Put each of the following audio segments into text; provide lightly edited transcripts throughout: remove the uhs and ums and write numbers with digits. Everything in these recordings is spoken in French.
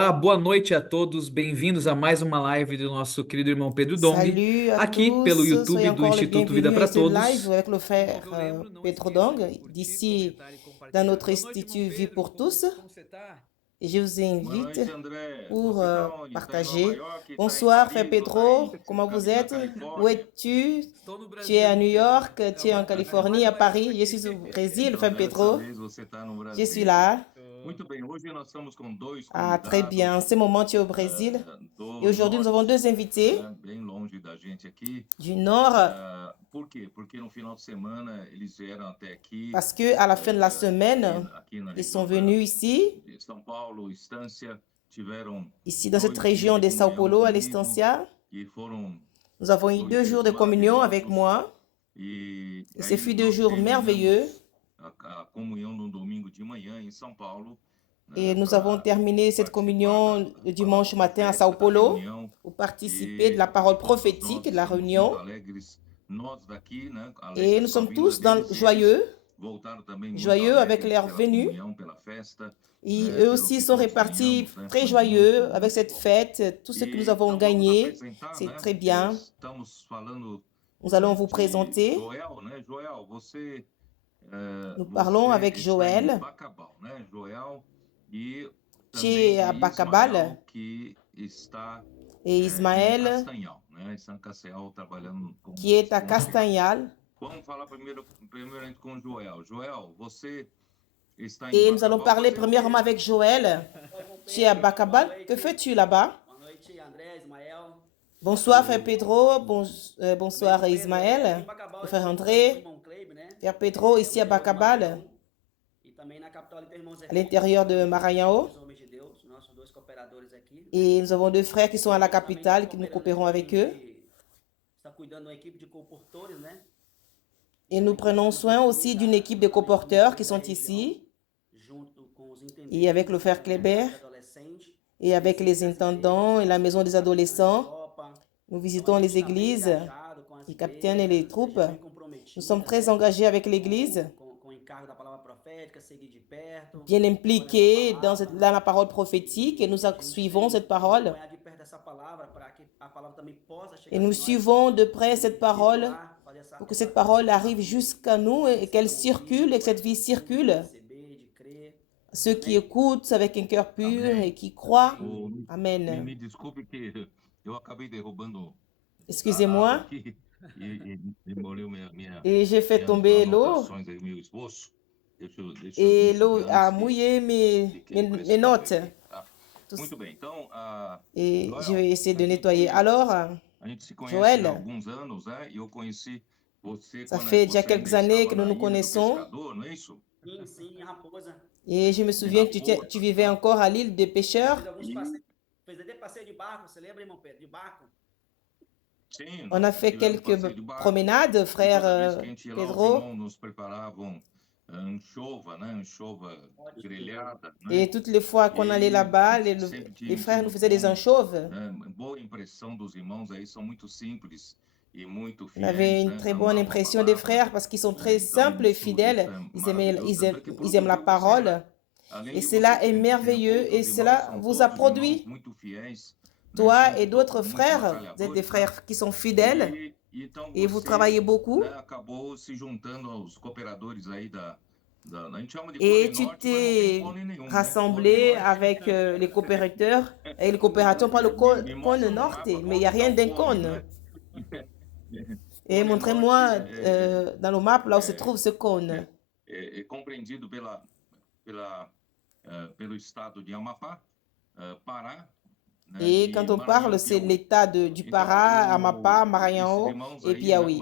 Olá, boa noite a todos, bem-vindos a mais uma live do nosso querido irmão Pedro Dong, Salut à aqui pelo tous, soyez YouTube do encore les Instituto Vida bienvenus à para ce live Todos. avec le Como frère eu lembro, não Pedro esqueça Dong, de curtir, d'ici comentar e dans compartilhar. notre Boa noite, irmão institut Vie Pedro, pour como, tous. como você tá? Et je vous Boa invite noite, André. pour Você está onde? Está em Nova partager. York, está em Bonsoir, frère Paris ou está Pedro, em comment vous Na êtes? Où Califórnia? es-tu? Estou no Tu es à Brasil, New Pedro, York, tu es en trabalhando, Californie, à mas estou Paris. Je aqui. suis au Brésil, Então, frère dessa Pedro. vez você está no Je suis Brasil. là. Muito bem, hoje nós estamos com dois Ah, très bien. En convidados ce moment, tu es au Brésil. do Et aujourd'hui, nous avons norte, deux invités bem longe da gente aqui. du Nord, Por quê? Porque no final de semana eles vieram até aqui, parce que à la fin de la semaine, aqui na ils sont região venus ici, de São Paulo, Estância, tiveram ici dans cette 2 région dias de de Sao comunhão Paulo, à comigo l'Estancia. e foram Nous avons eu 2 2 jours dias de communion avec maravilhosos. moi. E Et ce aí fut 2 nós jours merveilleux. terminamos a comunhão no domingo de manhã em São Paulo, Et né, nous avons para terminé cette participar communion le da palavra dimanche matin à Sao profética, da Paulo reunião. pour participer de la E parole todos prophétique nós de la estamos muito réunion. alegres, nós daqui, né, Et nous alegres com a sommes vinda tous deles, e eles joyeux, voltaram também muito joyeux avec alegres leur pela venue. comunhão, pela festa, Et né, eux pelo aussi que sont todos répartis ganhamos, né, très foi joyeux muito, avec muito cette bom. fête. Tout ce que nous E avons então vamos gagné, apresentar, c'est né? très bien. Estamos falando Nous allons vous de présenter. Joel, né? Joel, Nous parlons você avec está em Joël. Bacabal, né? Joel e Tu também es à de Bacabal Ismael, que está et em Ismaël Castanhal, né? Em São Castanhal, trabalhando qui est à com a gente. Castagnal. Vamos falar primeiramente com o Joel. Joel, você está em Et nous allons Bacabal parler fazendo o premièrement quê? avec Joël. Tu es à Bacabal. Que fais-tu là-bas? Boa noite, André, Ismael. Bonsoir, frère Pedro. Bonsoir, Pedro, Ismaël. aqui em Bacabal, Le frère com o André. irmão Kleber, né? Frère Pedro, ici à Interior do Bacabal, Maranhão. E também na capital ali tem o irmão Zé à l'intérieur de Maranhão. os homens de Deus, nossos dois cooperadores aqui. Et nous avons deux frères qui sont à la Também capitale, está que nous cooperando coopérons aqui, avec a eux. gente está cuidando de uma equipe de comportores, né? Et nous prenons soin aussi d'une équipe de comporteurs qui sont ici, Junto com os intendentes et avec le frère Kleber, adolescentes, et avec les intendants et la maison des adolescents. Europa. Nous visitons les églises, Engajado com as les capitaines et les troupes. bem comprometido, Nous sommes très né? engagés avec l'église, Com o encargo da palavra profética, seguir de perto. bien impliqués dans la parole prophétique, et nous suivons cette parole. Acompanhar de perto essa palavra para que a palavra também possa chegar Et até nous nós, suivons de près cette parole fazer essa pour que cette parole arrive jusqu'à nous et qu'elle circule et que cette vie circule. receber, de crer. Ceux qui écoutent avec un cœur pur et qui croient. Amen. Me desculpe que eu acabei derrubando a Excusez-moi. água aqui e molhou Et j'ai fait minhas tomber l'eau. anotações aí, meu esboço. Deixa eu Et ver l'eau antes a que mouillé fiquei mes emprestado notes. aqui, tá? Tout- Muito bem, então, Et je Joel, vais essayer de a nettoyer. gente, Alors, a gente se conhece Joël, há alguns anos, né? E eu conheci você ça quando fait déjà você quelques ainda années estava que nous na nous Ilha do connaissons. Pescador, não é isso? Sim, sim, em Raposa. Et je me souviens que tu vivais encore à l'île des pêcheurs. Fez alguns passeios, fez até passeio de barco, você lembra, irmão Pedro? De barco? Sim, On a nós fait tivemos quelques passeio de barco. promenades, E frère toda vez que a gente ia lá, os Pedro. irmãos nos preparavam anchova, né? Anchova grelhada, né? Et toutes les fois qu'on allait là-bas, les frères nous faisaient des anchoves. Boa impressão dos irmãos aí, são muito simples e muito On avait fiéis, une né? très bonne Amavam a impression des palavra. frères parce qu'ils sont très Então, simples et isso fidèles. é Ils maravilhoso. Tanto é que ils aiment la produziu você, né? parole. Além Et de cela você est ter merveilleux outros et irmãos, cela são vous a todos irmãos produit. muito fiéis, né? Toi São et d'autres todos muito frères, vous êtes des batalhadores, né? frères qui sont fidèles E então et vous você, travaillez beaucoup. né, acabou se juntando aos cooperadores aí a gente chama de Et clone tu norte, mas não tem t'es clone nenhum, né? Clone rassemblé norte. avec les coopérateurs et les coopérateurs par le Me cône mostra no norte, mapa mais il n'y a onde está rien o d'un cone, cône. né? Et Cone montrez-moi norte é, dans le map là où se trouve ce cône. é compreendido pelo estado de Amapá, Pará, né? Et E quand on Maranhão parle, e c'est Piauí. l'état du Então, Pará, Amapá, esses Maranhão irmãos et aí, né, Piauí.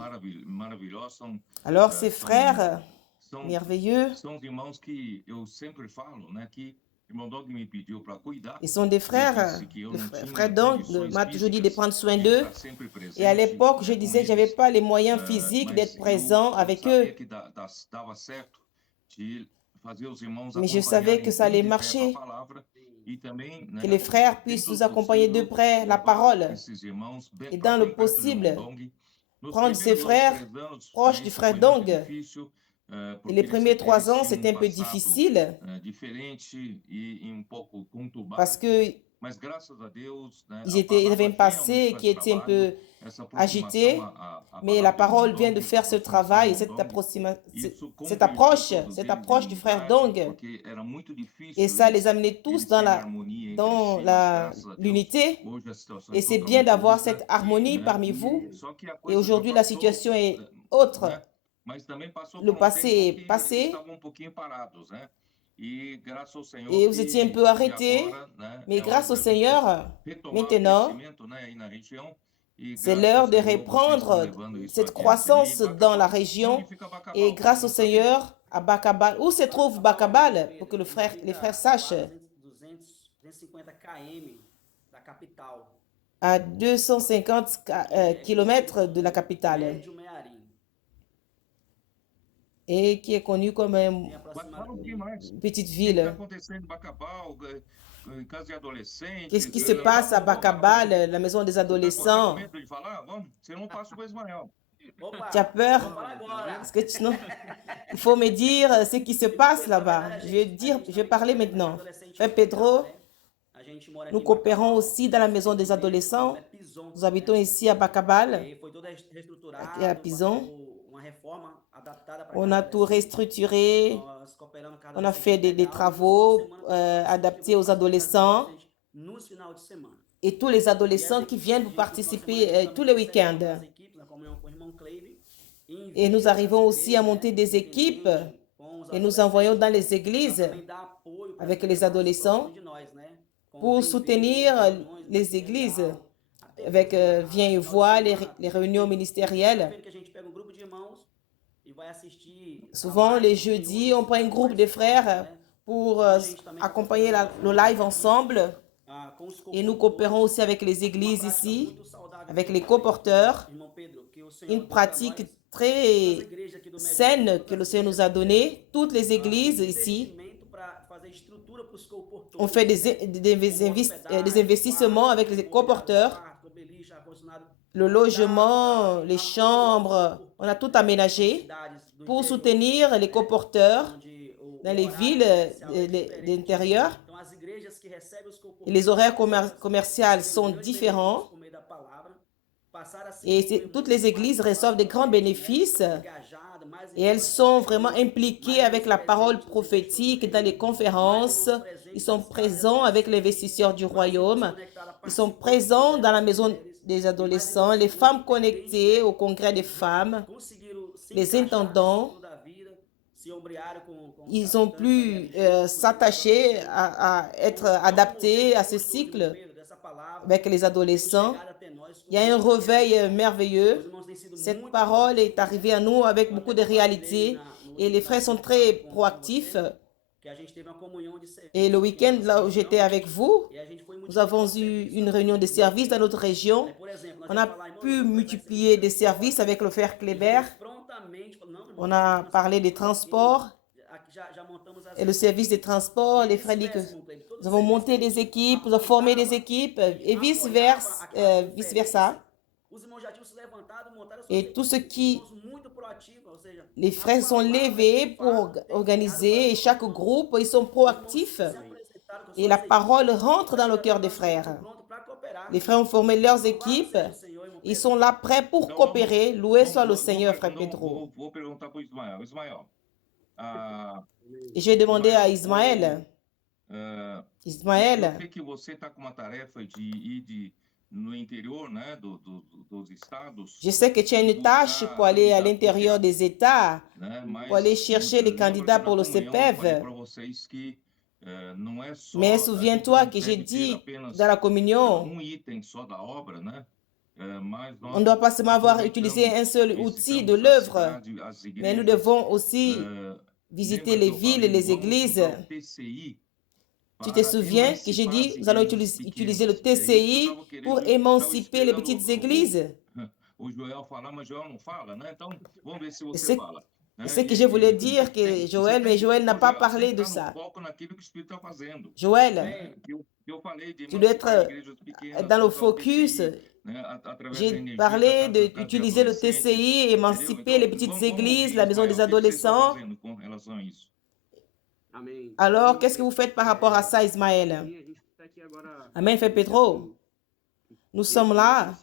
maravilhosos, são, Alors ces são, frères são, merveilleux, são os irmãos que eu sempre falo, né, que o irmão Dog me pediu para cuidar. ils sont des Ele frères. disse que eu Le não frère tinha Dong condições m'a toujours dit de físicas prendre soin de d'eux. estar sempre Et à presente, l'époque, je né, com disais que je n'avais eles, pas les moyens physiques mas d'être eu présent avec eux. sabia que dava certo de fazer os irmãos Mais je savais que ça allait acompanharem bem de perto a marcher, palavra e também, né, que les frères puissent nous accompagner de près la parole. esses irmãos Et para dans le bem perto do irmão possible, Dong. Nos prendre ses primeiros frères 2, 3 anos, proches né, du isso frère foi muito Dong. difícil, Et porque les eles, premiers 3 ans, tinham c'était un peu passado difficile diferente e um pouco conturbado. parce que Mas graças a Deus, né, Ils avaient un passé qui était un peu agité, mais la parole vient de faire ce travail, cette approche du frère Dong. Et ça les amenait tous dans l'unité. Et c'est bien d'avoir cette harmonie parmi vous. Et aujourd'hui, la situation est autre. Le passé est passé. Et vous étiez un peu arrêtés, mais grâce au Seigneur, maintenant, c'est l'heure de reprendre cette croissance dans la région. Et grâce au Seigneur, à Bakabal, où se trouve Bakabal, pour que les frères sachent, 250 km da capital. À 250 km de la capitale. Médio Mearim. Et qui est connue comme une petite ville. Qu'est-ce qui se passe à Bakabal, la maison des adolescents? Tu as peur? Parce que il faut me dire ce qui se passe là-bas. Je vais parler maintenant. Frère Pedro, nous coopérons aussi dans la maison des adolescents. Nous habitons ici à Bakabal, à Pison. On a tout restructuré. On a fait des travaux adaptés aux adolescents. Et tous les adolescents qui viennent pour participer tous les week-ends. Et nous arrivons aussi à monter des équipes et nous envoyons dans les églises avec les adolescents pour soutenir les églises avec Viens et Vois, les réunions ministérielles. Souvent, les jeudis, on prend un groupe de frères pour accompagner le live ensemble. Et nous coopérons aussi avec les églises ici, avec les coporteurs. Une pratique très saine que le Seigneur nous a donnée. Toutes les églises ici, on fait des investissements avec les coporteurs. Le logement, les chambres, on a tout aménagé pour soutenir les coporteurs dans les villes d'intérieur. Les horaires commerciaux sont différents. Et toutes les églises reçoivent des grands bénéfices et elles sont vraiment impliquées avec la parole prophétique dans les conférences. Ils sont présents avec les investisseurs du royaume. Ils sont présents dans la maison des adolescents, les femmes connectées au congrès des femmes, les intendants. Ils ont pu s'attacher à être adaptés à ce cycle avec les adolescents. Il y a un réveil merveilleux. Cette parole est arrivée à nous avec beaucoup de réalité et les frères sont très proactifs. Et le week-end, là où j'étais avec vous, nous avons eu une réunion de services dans notre région. On a pu multiplier des services avec le frère Kleber. On a parlé des transports et le service des transports. Les frères disent que nous avons monté des équipes, nous avons formé des équipes et vice-versa. Et tout ce qui... Les frères sont levés pour organiser et chaque groupe, ils sont proactifs. Et la parole rentre dans le cœur des frères. Les frères ont formé leurs équipes. Ils sont là prêts pour coopérer. Loué soit le Seigneur, frère Pedro. Et j'ai demandé à Ismaël. Ismaël, je sais que tu as une tâche pour aller à l'intérieur des États, pour aller chercher les candidats pour le CPEV. Mais souviens-toi que j'ai dit dans la communion, on ne doit pas seulement avoir utilisé un seul outil de l'œuvre, mais nous devons aussi visiter les villes et les églises. Tu te souviens que j'ai dit, nous allons utiliser le TCI pour émanciper les petites églises. C'est ce que je voulais dire que Joël, mais Joël n'a pas parlé de ça. Joël, tu dois être dans le focus. J'ai parlé d'utiliser le TCI, émanciper les petites églises, la maison des adolescents. Alors, qu'est-ce que vous faites par rapport à ça, Ismaël? Amen, frère Pedro. Nous sommes là,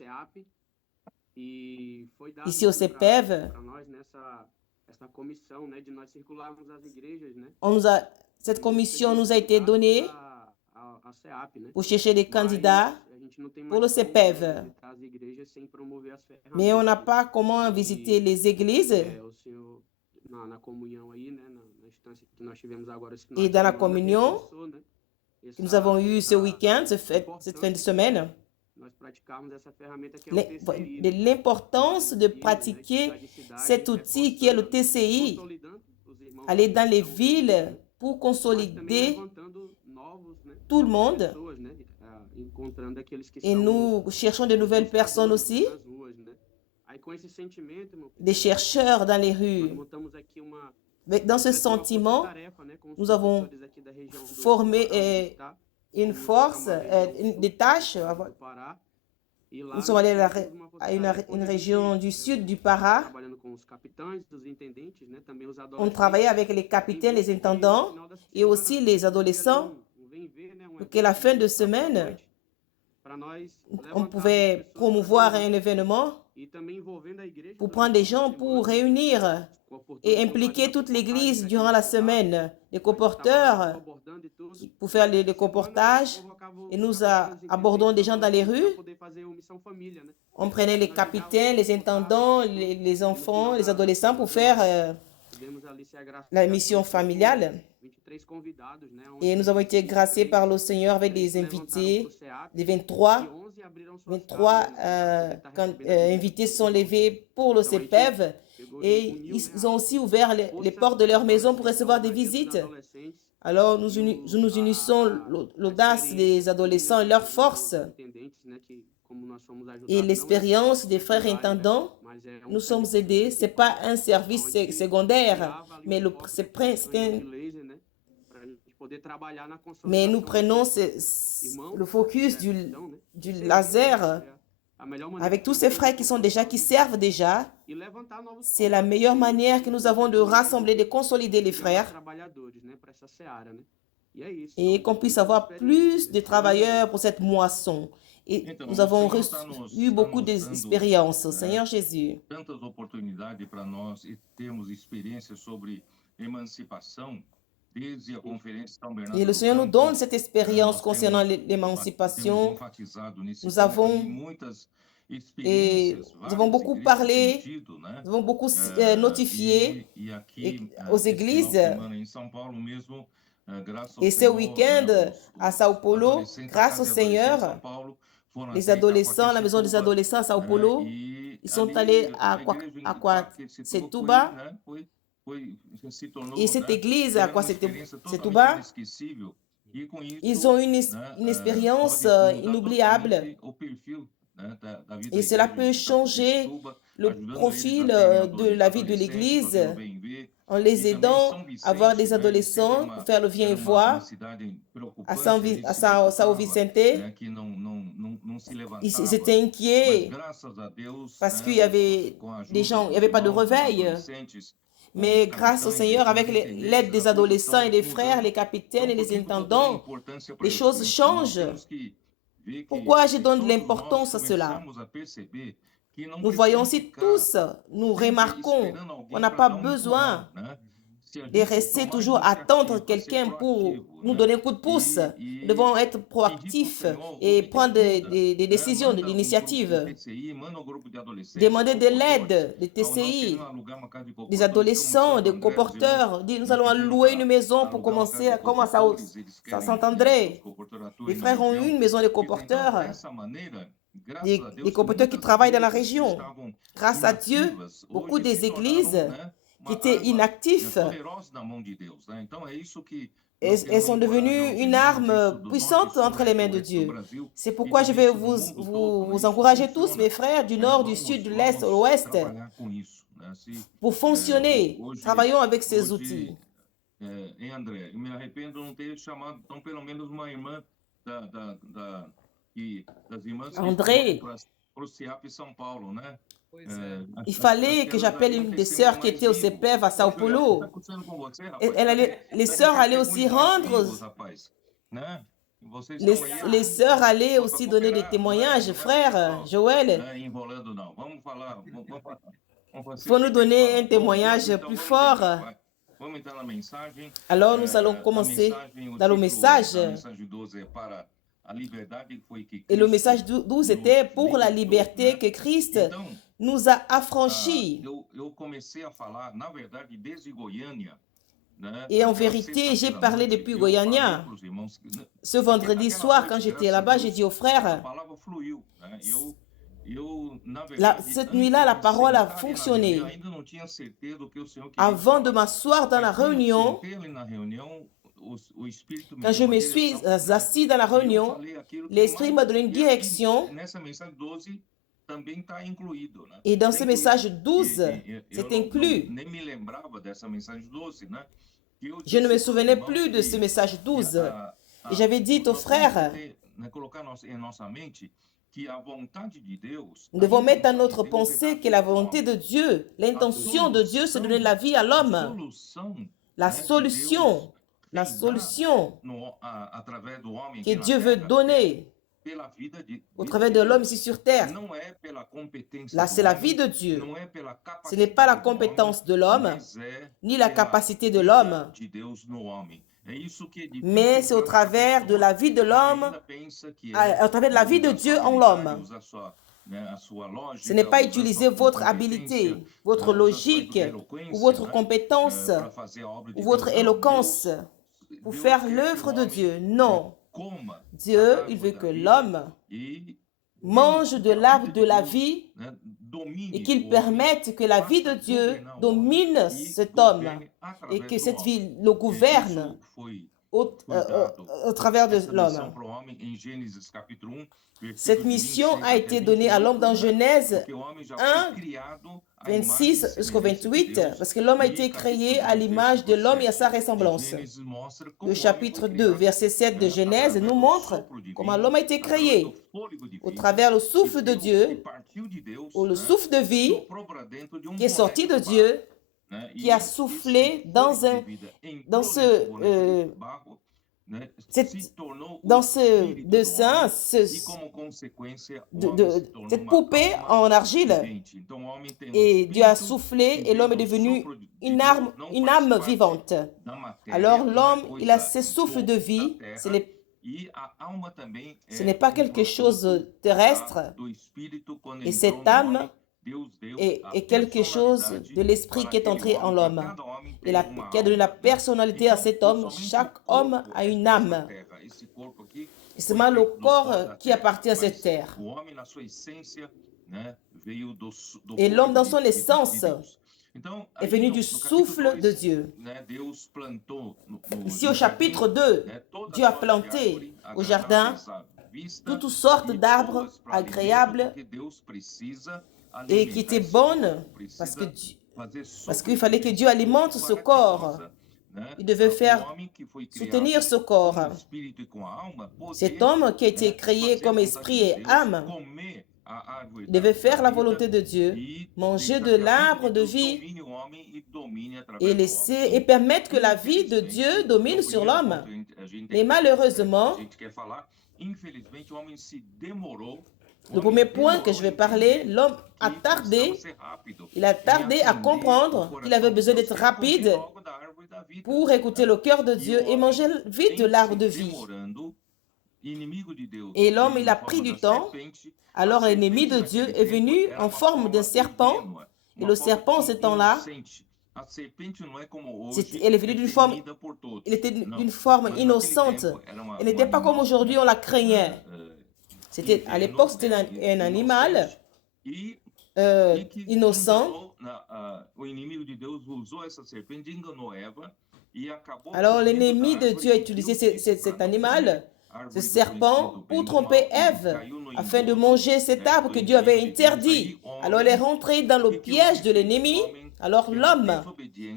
ici au CEPEV. Cette commission nous a été donnée pour chercher des candidats pour le CEPEV. Mais on n'a pas comment visiter les églises. Et dans la communion que nous avons eue ce week-end, cette fin de semaine, de l'importance de pratiquer cet outil qui est le TCI, aller dans les villes pour consolider tout le monde. Et nous cherchons de nouvelles personnes aussi, des chercheurs dans les rues. Dans ce sentiment, nous avons formé une force, des tâches. Nous sommes allés à une région du sud du Pará. On travaillait avec les capitaines, les intendants et aussi les adolescents. Donc, à la fin de semaine, on pouvait promouvoir un événement pour prendre des gens pour réunir et impliquer toute l'Église durant la semaine. Les colporteurs pour faire les colportages et nous abordons des gens dans les rues. On prenait les capitaines, les intendants, les enfants, les adolescents pour faire la mission familiale. Et nous avons été graciés par le Seigneur avec des invités, des 23 invités sont levés pour le CEPEV et ils ont aussi ouvert les portes de leur maison pour recevoir des visites. Alors nous unissons l'audace des adolescents et leur force et l'expérience des frères intendants. Nous sommes aidés. Ce n'est pas un service secondaire, mais mais nous prenons le focus du laser avec tous ces frères qui servent déjà. C'est la meilleure manière que nous avons de rassembler, de consolider les frères et qu'on puisse avoir plus de travailleurs pour cette moisson. Et nous avons eu beaucoup d'expériences. Seigneur Jésus. Tantas oportunidades para nós e temos experiência sobre emancipação. Et le Seigneur nous donne cette expérience concernant l'émancipation. Nous avons beaucoup parlé, nous avons beaucoup notifié aux églises. Et ce week-end, à Sao Paulo, grâce au Seigneur, les adolescents, la maison des adolescents à Sao Paulo, ils sont allés à Setúbal. Et cette église, à Setúbal, ils ont une expérience inoubliable. Et cela peut changer le profil de la vie de l'église en les aidant à avoir des adolescents pour faire le viens et voir à Sao Vicente. Ils étaient inquiets parce qu'il y avait des gens, il n'y avait pas de réveil. Mais grâce au Seigneur, avec l'aide des adolescents et des frères, les capitaines et les intendants, les choses changent. Pourquoi je donne de l'importance à cela? Nous voyons aussi tous, nous remarquons qu'on n'a pas besoin de rester toujours à attendre quelqu'un pour nous donner un coup de pouce. Nous devons être proactifs et prendre des décisions, de l'initiative. Demander de l'aide, des TCI, des adolescents, des colporteurs. Nous allons louer une maison pour commencer à s'entendrait. Les frères ont eu une maison de colporteurs. Des colporteurs qui travaillent dans la région. Grâce à Dieu, beaucoup des églises qui étaient inactifs, elles sont devenues une arme puissante entre les mains de Dieu. C'est pourquoi je vais vous encourager tous, mes frères, du nord, du sud, de l'est, de l'ouest, pour fonctionner. Travaillons avec ces outils. André, eu me arrependo de não ter chamado, então, pelo menos uma irmã das irmãs André, para o CIAP São Paulo, né? Il fallait que j'appelle une des sœurs qui était au CEPEV à Sao Paulo. Les sœurs allaient aussi rendre vocês Les, estão aí, les sœurs allaient só para aussi donner des cooperar, témoignages. não é Frère só Joël, enrolando, não. Vamos falar, vamos il faut nous seguir bem donner un falando. Bom, témoignage então plus vamos fort. entrar, vai. Vamos entrar na mensagem. Alors nous allons A commencer mensagem, o dans le título message. da mensagem 12 é para a liberdade que foi que Et le Cristo message 12 nos était pour la libertou, liberté né? que Christ Então, nous a affranchis. eu comecei a falar, na verdade, desde Goiânia, né? Et en Aquela vérité, j'ai sexta-feira à parlé noite, depuis eu falei Goiânia. para os irmãos que, né, Ce vendredi aquela soir, noite, quand j'étais graças a là-bas, j'ai Deus, dit aux a frères, palavra fluiu, né? Na verdade, cette antes nuit-là, la de parole a sentar ali na fonctionné. reunião, ainda não tinha certeza do que o Senhor queria Avant de falar. m'asseoir dans la Mas quando eu réunion, sentei ali na reunião, o Espírito me quand je deu uma me suis direção, né? assis dans la E eu réunion, falei aquilo que l'Esprit m'a mais... donné une E aqui, direction. nessa mensagem 12, também está incluído, né? Et dans Tá ce incluído. message 12, Eu c'est inclus. nem me lembrava dessa mensagem 12, né? Que eu Je ne me disse para os souvenais irmãos plus de ce que message 12. Et j'avais dit aux nós temos que frères, ter, né, colocar em nossa mente que a vontade de Deus, nous a devons mettre dans intenção de notre Deus é pensée dar que la vida ao volonté homem. de Dieu, l'intention de Dieu, c'est de donner la vie à A l'homme. solução, La né, que solution, Deus la quem dá solution através do homem que aqui na Dieu veut terra, donner pela vida au vida travers de de l'homme Deus. ici sur terre, Não é pela competência là do c'est la homem, vie de Dieu. não é pela Ce n'est pas la capacidade do homem, compétence de l'homme, mas é ni la pela capacité de vida l'homme, de Deus no homem. É isso que edifica mais e c'est au planta a travers de pessoa la vie de que l'homme, ainda pensa que é au travers de la vie de usar Dieu sua en habilidade, l'homme. usar a sua lógica, Ce n'est pas usar utiliser sua votre competência, habilité, votre usar sua logique ou eloquência, votre né, compétence para fazer a obra ou de votre Deus. Não, éloquence pour Deus faire quer que o l'œuvre de homem Dieu. Non, coma Dieu, da il árvore veut da que vida l'homme e mange de deixe que a l'arbre vida de de la Deus, vie né, et domine qu'il o homem, permette que la vie de faça Dieu governar o homem domine e cet homme governe et através que do cette homem. vie le gouverne Isso foi au travers de essa missão l'homme. para o homem em Gênesis capítulo 1, Cette versículos de mission 26 a até été donnée à l'homme 28, dans né? Genèse Porque o homem já 1, foi criado à imagem e 26 jusqu'au semelhança de 28, Deus. parce que l'homme a E été créé capítulo à 2, l'image de versículo l'homme et à sa 7 de ressemblance. Gênesis mostra como Le o homem chapitre foi 2, criado, verset 7 de né, Genèse através nous do montre sopro comment divino, l'homme a été através créé do fôlego de au vida travers le que souffle de Deus, que Dieu, partiu de Deus, ou le né, souffle de vie soprou para dentro de qui est sorti de boneco de Dieu, barro, né? qui a E soufflé esse dans fôlego de vida dans entrou nesse boneco ce, de barro, né, cette- se tornou o dans ce espírito do dessin, homem e ce- como consequência o de, homem se de- tornou cette uma poupée alma en argile. vivente. Então o homem tem um Et Dieu a espírito soufflé que et l'homme vem est do devenu sopro de une Deus, âme, não une faz âme parte vivante. da matéria, Alors não é l'homme, il a coisa ce souffle de da vie, ce terra, n'est e a alma também ce é n'est pas um quelque chose produto terrestre, do espírito quando et entrou cette no âme homem. Deus deu a est quelque chose personalidade de l'esprit para qui est aquele entré en homem, para l'homme. cada homem Et tem la, uma qui a donné la alma, né? personnalité à Então, cet homme. somente Chaque o homme corpo a é une desta âme. terra. Esse corpo aqui Et foi seulement le feito do pó corps da qui terra, appartient à cette mas terre. o homem, na sua essência, né, veio do Et l'homme, fôlego dans son de essence, Deus. Então, est aí venu no du capítulo souffle de 2, Dieu. né, Deus plantou Ici no au chapitre jardim, 2, né, toda Dieu a sorte de planté árvore au jardin agradáveis à vista toutes sortes e d'arbres boas para alimento, agréables porque Deus precisa et qui alimentar étaient esse bonnes corpo, parce que precisa fazer parce sopro qu'il fallait que de Dieu alimente ce para que corps. possa, né, Il devait o faire homem que foi soutenir criado ce corps. com o espírito e com a alma, Cet poder, homme qui a né, été créé fazer a comme vontade esprit de et Deus, âme, comer a árvore il devait faire la da vida volonté de Dieu, e manger deixar de que a vida l'arbre de de Deus vie domine o homem e domine através et do homem. laisser et permettre que la vie de Dieu Infelizmente, domine o sur primeiro l'homme. ponto a gente Mais malheureusement, a gente quer falar, infelizmente o homem se demorou. le premier point que je vais parler, l'homme a tardé, il a tardé à comprendre qu'il avait besoin d'être rapide pour écouter le cœur de Dieu et manger vite de l'arbre de vie. Et l'homme, il a pris du temps. Alors l'ennemi de Dieu est venu en forme d'un serpent. Et le serpent, en ce temps-là, elle est venue d'une forme, il était d'une forme innocente. Elle n'était pas comme aujourd'hui, on la craignait. C'était, à l'époque, c'était un animal innocent. Alors l'ennemi de Dieu a utilisé cet animal, ce serpent, pour tromper Ève, afin de manger cet arbre que Dieu avait interdit. Alors elle est rentrée dans le piège de l'ennemi. Alors l'homme,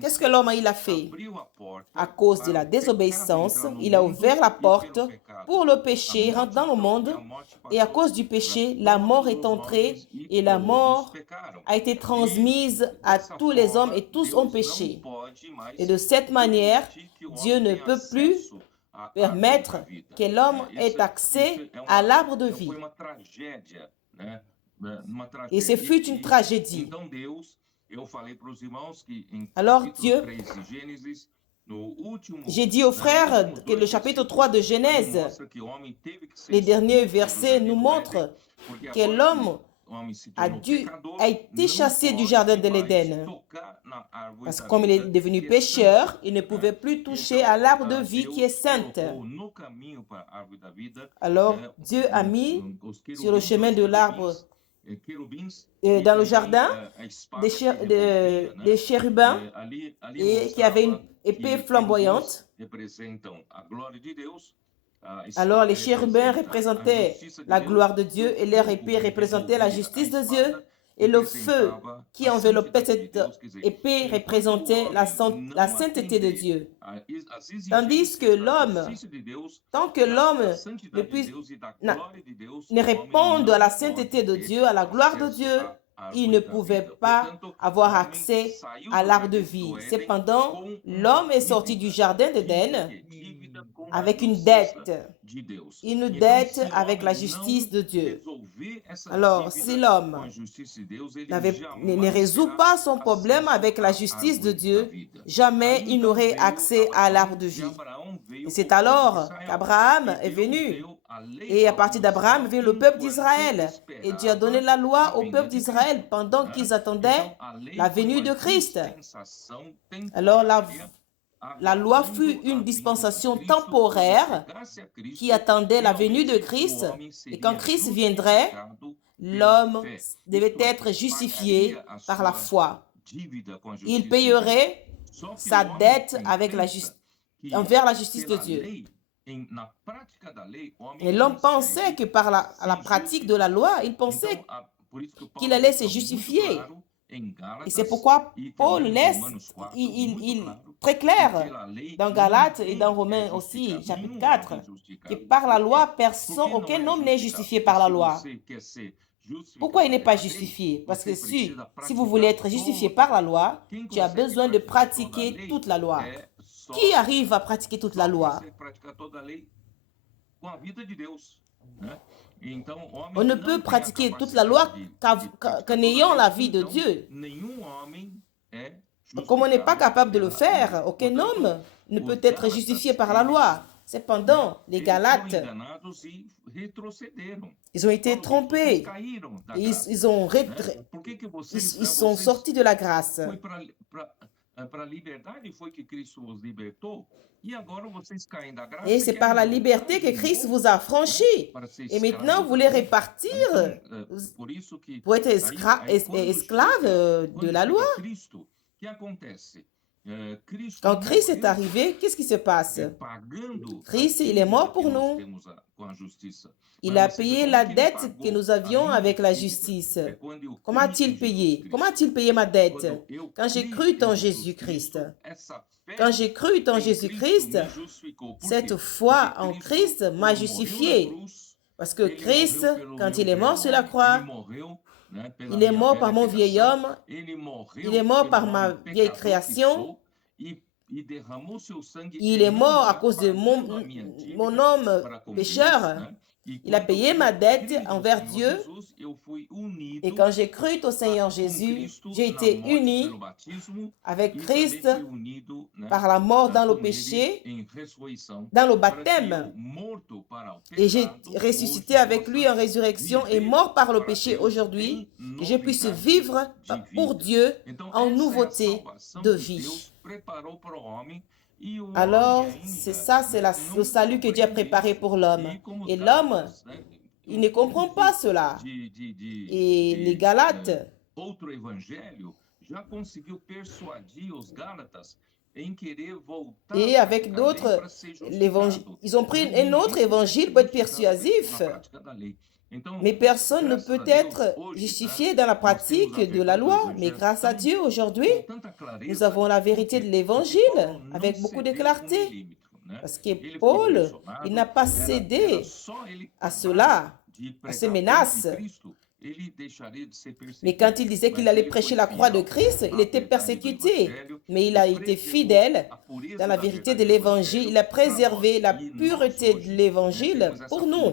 qu'est-ce que l'homme il a fait? À cause de la désobéissance, il a ouvert la porte pour le péché, il rentre dans le monde. Et à cause du péché, la mort est entrée et la mort a été transmise à tous les hommes et tous ont péché. Et de cette manière, Dieu ne peut plus permettre que l'homme ait accès à l'arbre de vie. Et ce fut une tragédie. Alors Dieu, j'ai dit aux frères que le chapitre 3 de Genèse, les derniers versets nous montrent que l'homme a été chassé du jardin de l'Éden. Parce que comme il est devenu pécheur, il ne pouvait plus toucher à l'arbre de vie qui est sainte. Alors Dieu a mis sur le chemin de l'arbre, dans le jardin, des chérubins et qui avaient une épée flamboyante. Alors les chérubins représentaient la gloire de Dieu et leur épée représentait la justice de Dieu. Et le feu qui enveloppait cette épée représentait la sainteté de Dieu. Tandis que l'homme, tant que l'homme ne réponde à la sainteté de Dieu, à la gloire de Dieu, il ne pouvait pas avoir accès à l'arbre de vie. Cependant, l'homme est sorti du jardin d'Éden avec une dette avec la justice de Dieu. Alors, si l'homme ne résout pas son problème avec la justice de Dieu, jamais il n'aurait accès à l'arbre de vie. Et c'est alors qu'Abraham est venu. Et à partir d'Abraham vient le peuple d'Israël. Et Dieu a donné la loi au peuple d'Israël pendant qu'ils attendaient la venue de Christ. Alors la loi fut une dispensation temporaire qui attendait la venue de Christ. Et quand Christ viendrait, l'homme devait être justifié par la foi. Il payerait sa dette envers la justice de Dieu. Et l'homme pensait que par la pratique de la loi, il pensait qu'il allait se justifier. Et c'est pourquoi Paul laisse, très clair, dans Galates et dans Romains aussi, chapitre 4, que par la loi, aucun homme n'est justifié par la loi. Pourquoi il n'est pas justifié? Parce que si vous voulez être justifié par la loi, tu as besoin de pratiquer toute la loi. Qui arrive à pratiquer toute la loi? On ne peut pratiquer toute la loi qu'en ayant la vie de Dieu. Comme on n'est pas capable de le faire, aucun homme ne peut être justifié par la loi. Cependant, les Galates, ils ont été trompés. Ils sont sortis de la grâce. Et c'est par la liberté que Christ vous a franchi. Et maintenant, vous voulez repartir pour être esclave de la loi. Quand Christ est arrivé, qu'est-ce qui se passe? Christ, il est mort pour nous. Il a payé la dette que nous avions avec la justice. Comment a-t-il payé? Comment a-t-il payé ma dette? Quand j'ai cru en Jésus-Christ. Quand j'ai cru en Jésus-Christ, cette foi en Christ m'a justifié. Parce que Christ, quand il est mort sur la croix, il est mort par mon vieil homme, il est mort par ma vieille création, il est mort à cause de mon homme pécheur. Il a payé ma dette envers Dieu. Et quand j'ai cru au Seigneur Jésus, j'ai été uni avec Christ par la mort dans le péché, dans le baptême. Et j'ai ressuscité avec lui en résurrection et mort par le péché aujourd'hui, que je puisse vivre pour Dieu en nouveauté de vie. Alors, c'est le salut que Dieu a préparé pour l'homme. Et l'homme, il ne comprend pas cela. Et les Galates, et avec d'autres, ils ont pris un autre évangile pour être persuasif. Mais personne ne peut être justifié dans la pratique de la loi. Mais grâce à Dieu, aujourd'hui, nous avons la vérité de l'évangile avec beaucoup de clarté. Parce que Paul, il n'a pas cédé à cela, à ces menaces. Mais quand il disait qu'il allait prêcher la croix de Christ, il était persécuté. Mais il a été fidèle dans la vérité de l'Évangile. Il a préservé la pureté de l'Évangile pour nous.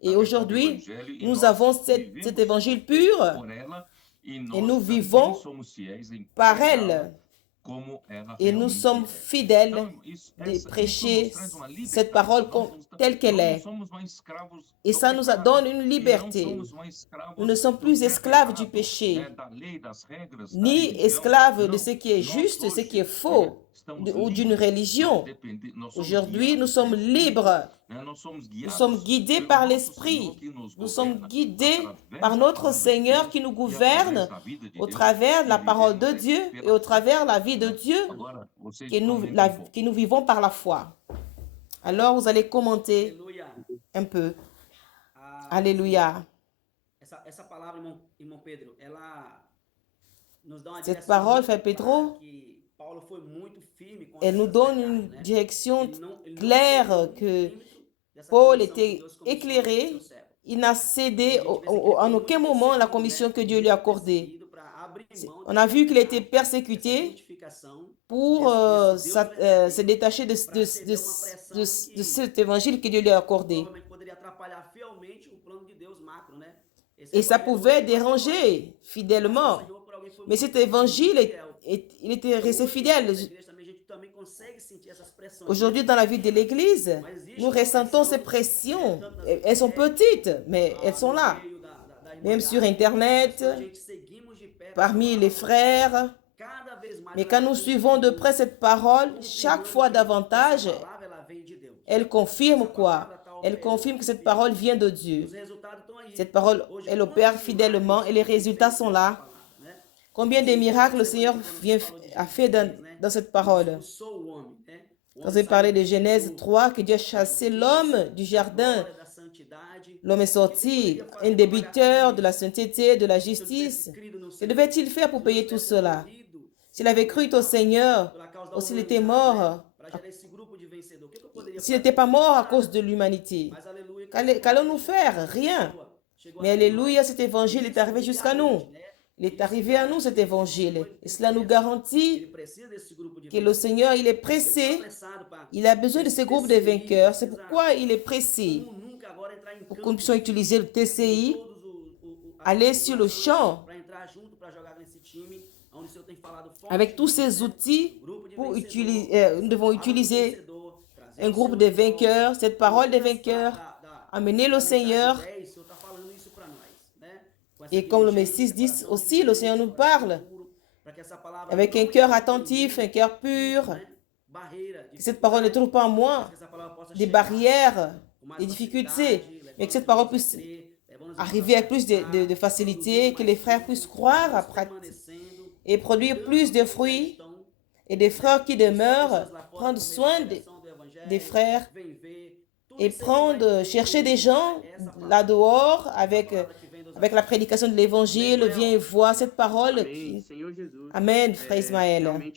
Et aujourd'hui, nous avons cet évangile pur et nous vivons par elle. Et nous sommes fidèles de prêcher cette parole telle qu'elle est. Et ça nous donne une liberté. Nous ne sommes plus esclaves du péché, ni esclaves de ce qui est juste, ce qui est faux, ou d'une religion. Aujourd'hui, nous sommes libres. Nous sommes guidés par l'Esprit. Nous sommes guidés par notre Seigneur qui nous gouverne au travers de la parole de Dieu et au travers de la vie de Dieu que nous vivons par la foi. Alors, vous allez commenter Aleluia. un peu. Ah, Alléluia. essa palavra, irmão Pedro, ela nos dá uma Cette direção parole, muito Frère Pedro, clara que Paulo foi muito firme com elle nous essas donne pegadas, une né? direction Ele não claire cedeu um que milímetro dessa Paul comissão que était Deus comissionou éclairé. pro seu servo. Il n'a cédé en aucun moment la commission que Dieu lui a accordée. On a vu qu'il a été persécuté pour se détacher de cet évangile que Dieu lui a accordé. Et ça pouvait déranger fidèlement. Mais cet évangile, il était resté fidèle. Aujourd'hui, dans la vie de l'Église, nous ressentons ces pressions. Elles sont petites, mais elles sont là. Même sur Internet, parmi les frères. Mais quand nous suivons de près cette parole, chaque fois davantage, elle confirme quoi? Elle confirme que cette parole vient de Dieu. Cette parole, elle opère fidèlement et les résultats sont là. Combien de miracles le Seigneur a fait dans cette parole? Quand vous parlé de Genèse 3, que Dieu a chassé l'homme du jardin. L'homme est sorti, un débiteur de la sainteté, de la justice. Que devait-il faire pour payer tout cela? S'il avait cru au Seigneur, ou s'il était mort, s'il n'était pas mort à cause de l'humanité, qu'allons-nous faire? Rien. Mais alléluia, cet évangile est arrivé jusqu'à nous. Il est arrivé à nous, cet évangile. Et cela nous garantit que le Seigneur, il est pressé. Il a besoin de ce groupe de vainqueurs. C'est pourquoi il est pressé. Pour que nous puissions utiliser le TCI, aller sur le champ avec tous ces outils pour utiliser, nous devons utiliser un groupe de vainqueurs, cette parole des vainqueurs, amener le Seigneur. Et comme le Messie dit aussi, le Seigneur nous parle avec un cœur attentif, un cœur pur, que cette parole ne trouve pas en moi des barrières, des difficultés, mais que cette parole puisse arriver avec plus de facilité, que les frères puissent croire à et produire plus de fruits, et des frères qui demeurent, prendre soin des frères et chercher des gens là dehors avec la prédication de l'évangile, viens voir cette parole. Amen, frère Ismaël.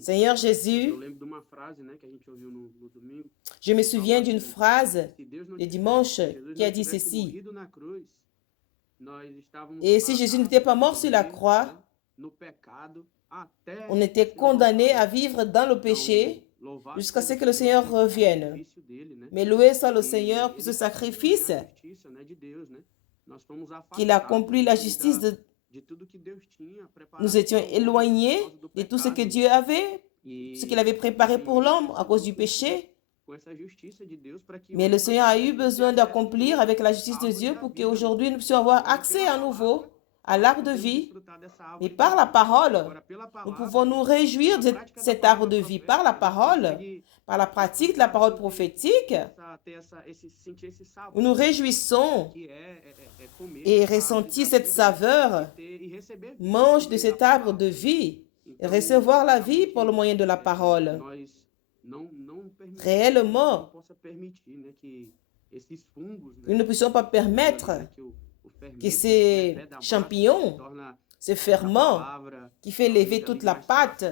Seigneur Jésus, je me souviens d'une phrase le dimanche qui a dit ceci. Et si Jésus n'était pas mort sur la croix, on était condamné à vivre dans le péché jusqu'à ce que le Seigneur revienne. Mais loué soit le Seigneur pour ce sacrifice qu'il a accompli la justice de... Nous étions éloignés de tout ce que Dieu avait, ce qu'il avait préparé pour l'homme à cause du péché. Mais le Seigneur a eu besoin d'accomplir avec la justice de Dieu pour qu'aujourd'hui nous puissions avoir accès à nouveau à l'arbre de vie. Et par la parole, nous pouvons nous réjouir de cet arbre de vie. Par la parole, par la pratique de la parole prophétique, nous nous réjouissons et ressentons cette saveur. Mange de cet arbre de vie et recevoir la vie par le moyen de la parole. Réellement, nous ne puissions pas permettre que ces champignons, ces ferments qui fait lever toute la pâte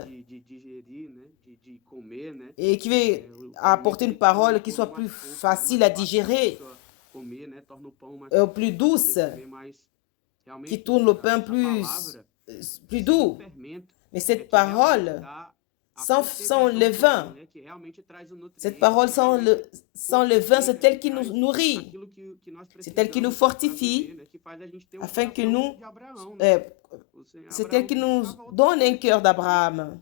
et qui veut apporter une parole qui soit plus facile à digérer, plus douce, qui tourne le pain plus doux. Mais cette parole sans levain, cette parole sans levain, c'est elle qui nous nourrit, c'est elle qui nous fortifie, afin que c'est elle qui nous donne un cœur d'Abraham.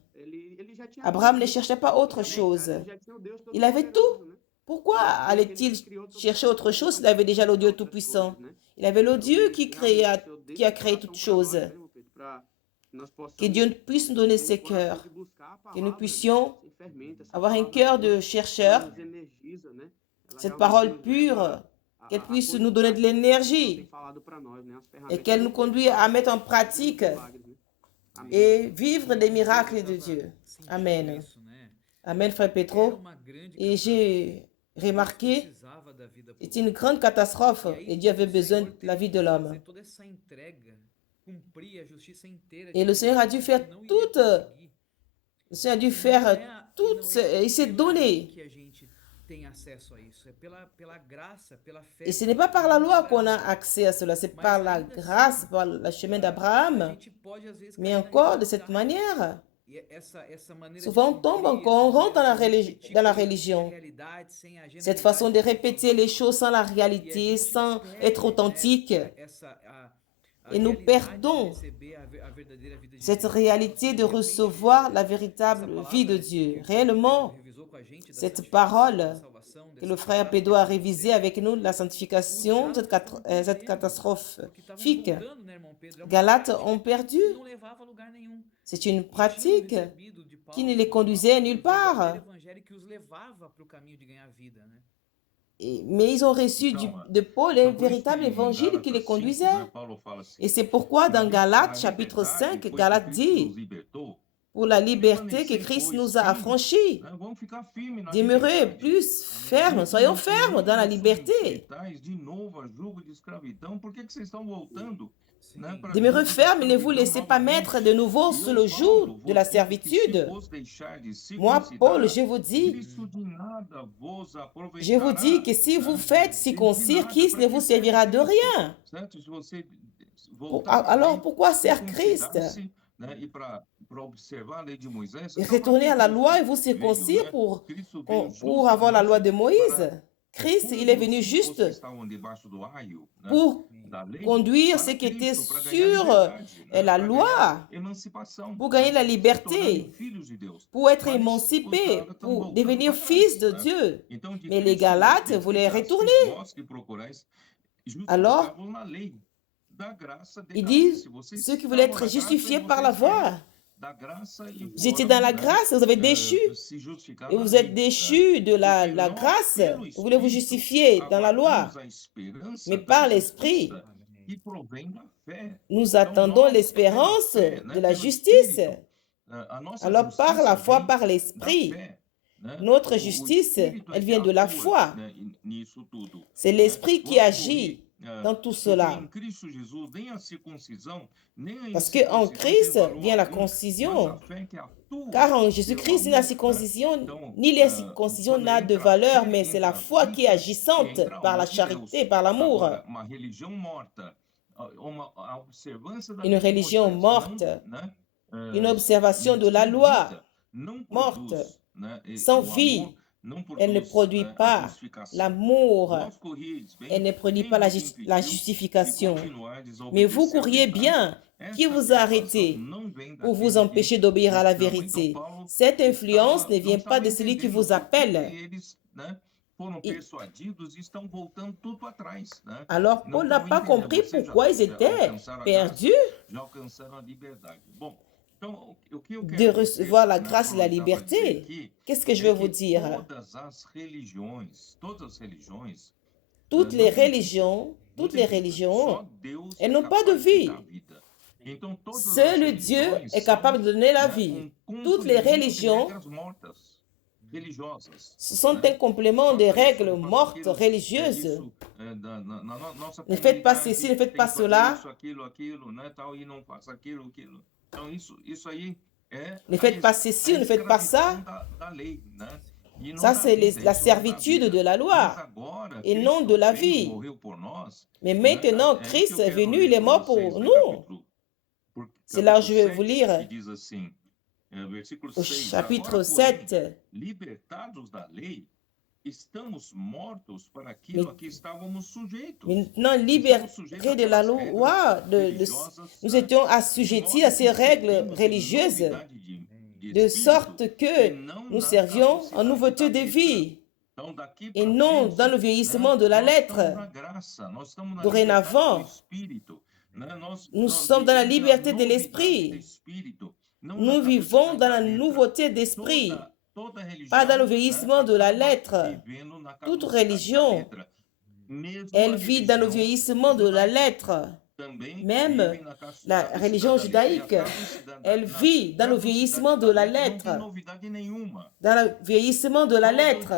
Abraham ne cherchait pas autre chose. Il avait tout. Pourquoi allait-il chercher autre chose s'il avait déjà le Dieu Tout-Puissant? Il avait le Dieu qui a créé toutes choses. Que Dieu puisse nous donner ses cœurs. Que nous puissions avoir un cœur de chercheur. Cette parole pure, qu'elle puisse nous donner de l'énergie et qu'elle nous conduise à mettre en pratique et vivre des miracles de Dieu. Amen. Amen, frère Pedro. Et j'ai remarqué, c'est une grande catastrophe et Dieu avait besoin de la vie de l'homme. Et le Seigneur a dû faire toute, le Seigneur a dû faire tout, il s'est donné. Et ce n'est pas par la loi qu'on a accès à cela, c'est par la grâce, par le chemin d'Abraham. Mais encore de cette manière, souvent on tombe encore, on rentre dans la religion. Cette façon de répéter les choses sans la réalité, sans être authentique. Et nous perdons cette réalité de recevoir la véritable vie de Dieu. Réellement, cette parole que le frère Pedro a révisée avec nous, la sanctification, cette catastrophique, Galates ont perdu. C'est une pratique qui ne les conduisait nulle part. Mais ils ont reçu de Paul un véritable évangile qui les conduisait. Et c'est pourquoi dans Galates chapitre 5, Galates dit, pour la liberté que Christ nous a affranchis, demeurez plus fermes, soyons fermes dans la liberté. Demeurez fermes et ne vous laissez pas mettre de nouveau sous le joug de la servitude. Moi, Paul, je vous dis que si vous faites circoncire, Christ ne vous servira de rien. Alors, pourquoi sert Christ? Et retourner à la loi et vous circoncire pour avoir la loi de Moïse. Christ, il est venu juste pour conduire ce qui était sur la loi, pour gagner la liberté, pour être émancipé, pour devenir fils de Dieu. Mais les Galates voulaient retourner. Alors, il dit, ceux qui voulaient être justifiés par la voie, vous étiez dans la grâce, vous avez déchu, et vous êtes déchus de la grâce, vous voulez vous justifier dans la loi, mais par l'Esprit. Nous attendons l'espérance de la justice. Alors par la foi, par l'Esprit, notre justice, elle vient de la foi. C'est l'Esprit qui agit dans tout cela. Parce qu'en Christ vient la concision. Car en Jésus-Christ, ni la circoncision, ni la circoncision n'a de valeur, mais c'est la foi qui est agissante par la charité, par l'amour. Une religion morte, une observation de la loi morte, sans vie. Elle ne produit pas l'amour, elle ne produit pas la justification. Mais vous courriez bien. Qui vous a arrêté pour vous empêcher d'obéir à la vérité? Cette influence ne vient pas de celui qui vous appelle. Alors, Paul n'a pas compris pourquoi ils étaient perdus de recevoir la grâce et la liberté. Qu'est-ce que je vais vous dire? Toutes les religions, elles n'ont pas de vie. Seul Dieu est capable de donner la vie. Toutes les religions, ce sont un complément des règles mortes religieuses. Ne faites pas ceci, ne faites pas cela. Ne faites pas ceci, ne faites pas ça. Ça, c'est la servitude de la loi et non de la vie. Mais maintenant, Christ est venu, il est mort pour nous. C'est là où je vais vous lire au chapitre 7. Libertados da lei, estamos mortos para aquilo a que estávamos sujeitos. Maintenant, libérés de la loi, nous étions assujettis à ces règles religieuses, de sorte que nous servions en nouveauté de vie et non dans le vieillissement de la lettre. Dorénavant, nous sommes dans la liberté de l'esprit. Nous vivons dans la nouveauté d'esprit, pas dans le vieillissement de la lettre. Toute religion, elle vit dans le vieillissement de la lettre. Même la religion judaïque, elle vit dans le vieillissement de la lettre. Dans le vieillissement de la lettre.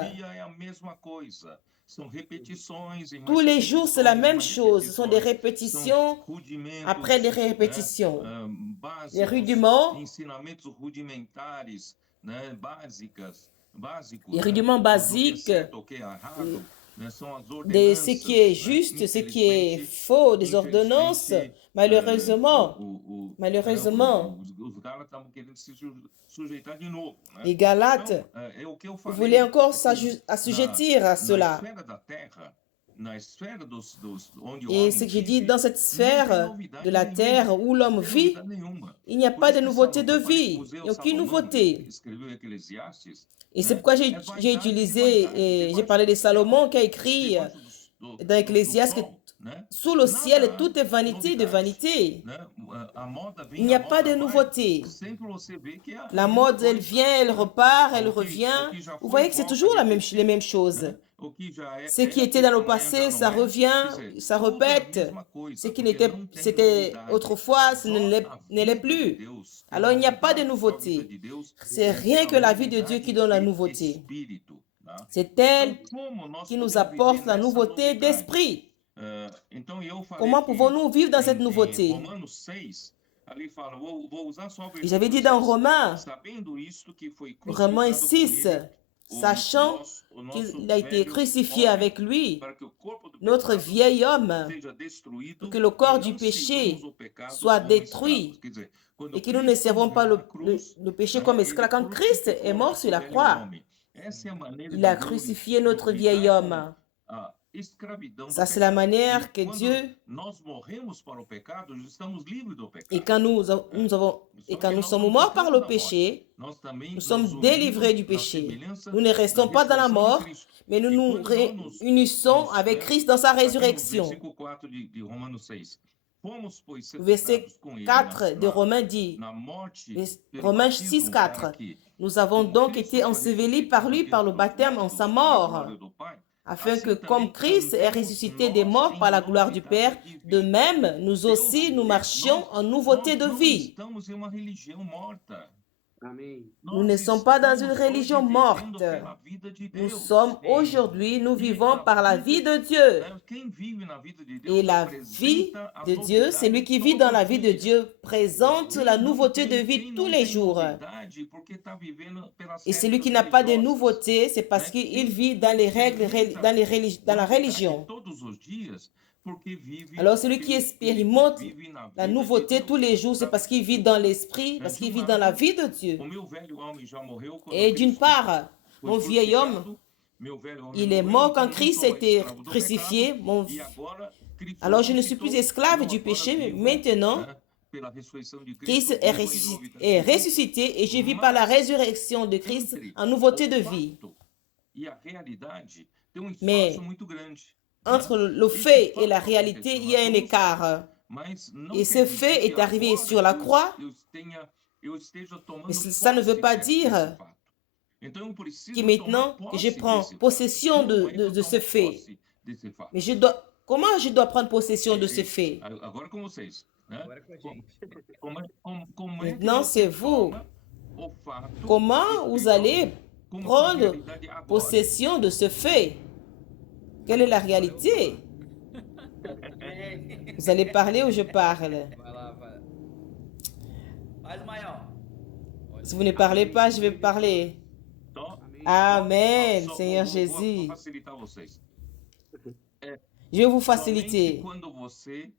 Tous les jours, c'est la même chose. Ce sont des répétitions après des répétitions. Les rudiments, les rudiments basiques de ce qui est juste, ce qui est faux, des ordonnances. Malheureusement, les Galates voulaient encore s'assujettir à cela. Et ce que j'ai dit, dans cette sphère de la terre où l'homme vit, il n'y a pas de nouveauté de vie, il n'y a aucune nouveauté. Et c'est pourquoi j'ai utilisé, j'ai parlé de Salomon qui a écrit dans Ecclésiaste que sous le ciel, tout est vanité de vanité. Il n'y a pas de nouveauté. La mode, elle vient, elle repart, elle revient. Vous voyez que c'est toujours les mêmes choses. Ce qui était dans le passé, ça revient, ça répète. Ce qui c'était autrefois, ce ne l'est plus. Alors il n'y a pas de nouveauté. C'est rien que la vie de Dieu qui donne la nouveauté. C'est elle qui nous apporte la nouveauté d'esprit. Comment pouvons-nous vivre dans cette nouveauté? J'avais dit dans Romains 6, sachant qu'il a été crucifié avec lui, notre vieil homme, pour que le corps du péché soit détruit et que nous ne servons pas le péché comme esclave. Quand Christ est mort sur la croix, il a crucifié notre vieil homme. Ça, c'est la manière que Dieu... Et quand nous sommes morts par le péché, nous sommes délivrés du péché. Nous ne restons pas dans la mort, mais nous nous réunissons avec Christ dans sa résurrection. Verset 4 de Romains dit, Romains 6, 4, nous avons donc été ensevelis par lui par le baptême en sa mort, afin que comme Christ est ressuscité des morts par la gloire du Père, de même, nous aussi, nous marchions en nouveauté de vie. Nous ne sommes pas dans une religion morte. Nous sommes aujourd'hui, nous vivons par la vie de Dieu. Et la vie de Dieu, c'est lui qui vit dans la vie de Dieu, présente la nouveauté de vie tous les jours. Et celui qui n'a pas de nouveauté, c'est parce qu'il vit dans les règles, dans la religion. Alors celui qui expérimente la nouveauté tous les jours, c'est parce qu'il vit dans l'esprit, parce qu'il vit dans la vie de Dieu. Et d'une part, mon vieil homme, il est mort quand Christ a été crucifié. Alors je ne suis plus esclave du péché, mais maintenant, Christ est ressuscité et je vis par la résurrection de Christ en nouveauté de vie. Mais entre le fait et la réalité, il y a un écart. Et ce fait est arrivé sur la croix, mais ça ne veut pas dire que maintenant que je prends possession de ce fait. Mais comment je dois prendre possession de ce fait? Maintenant, c'est vous. Comment vous allez prendre possession de ce fait? Quelle est la réalité? Vous allez parler ou je parle? Si vous ne parlez pas, je vais parler. Amen, Seigneur Jésus. Je vais vous Somente faciliter. quando você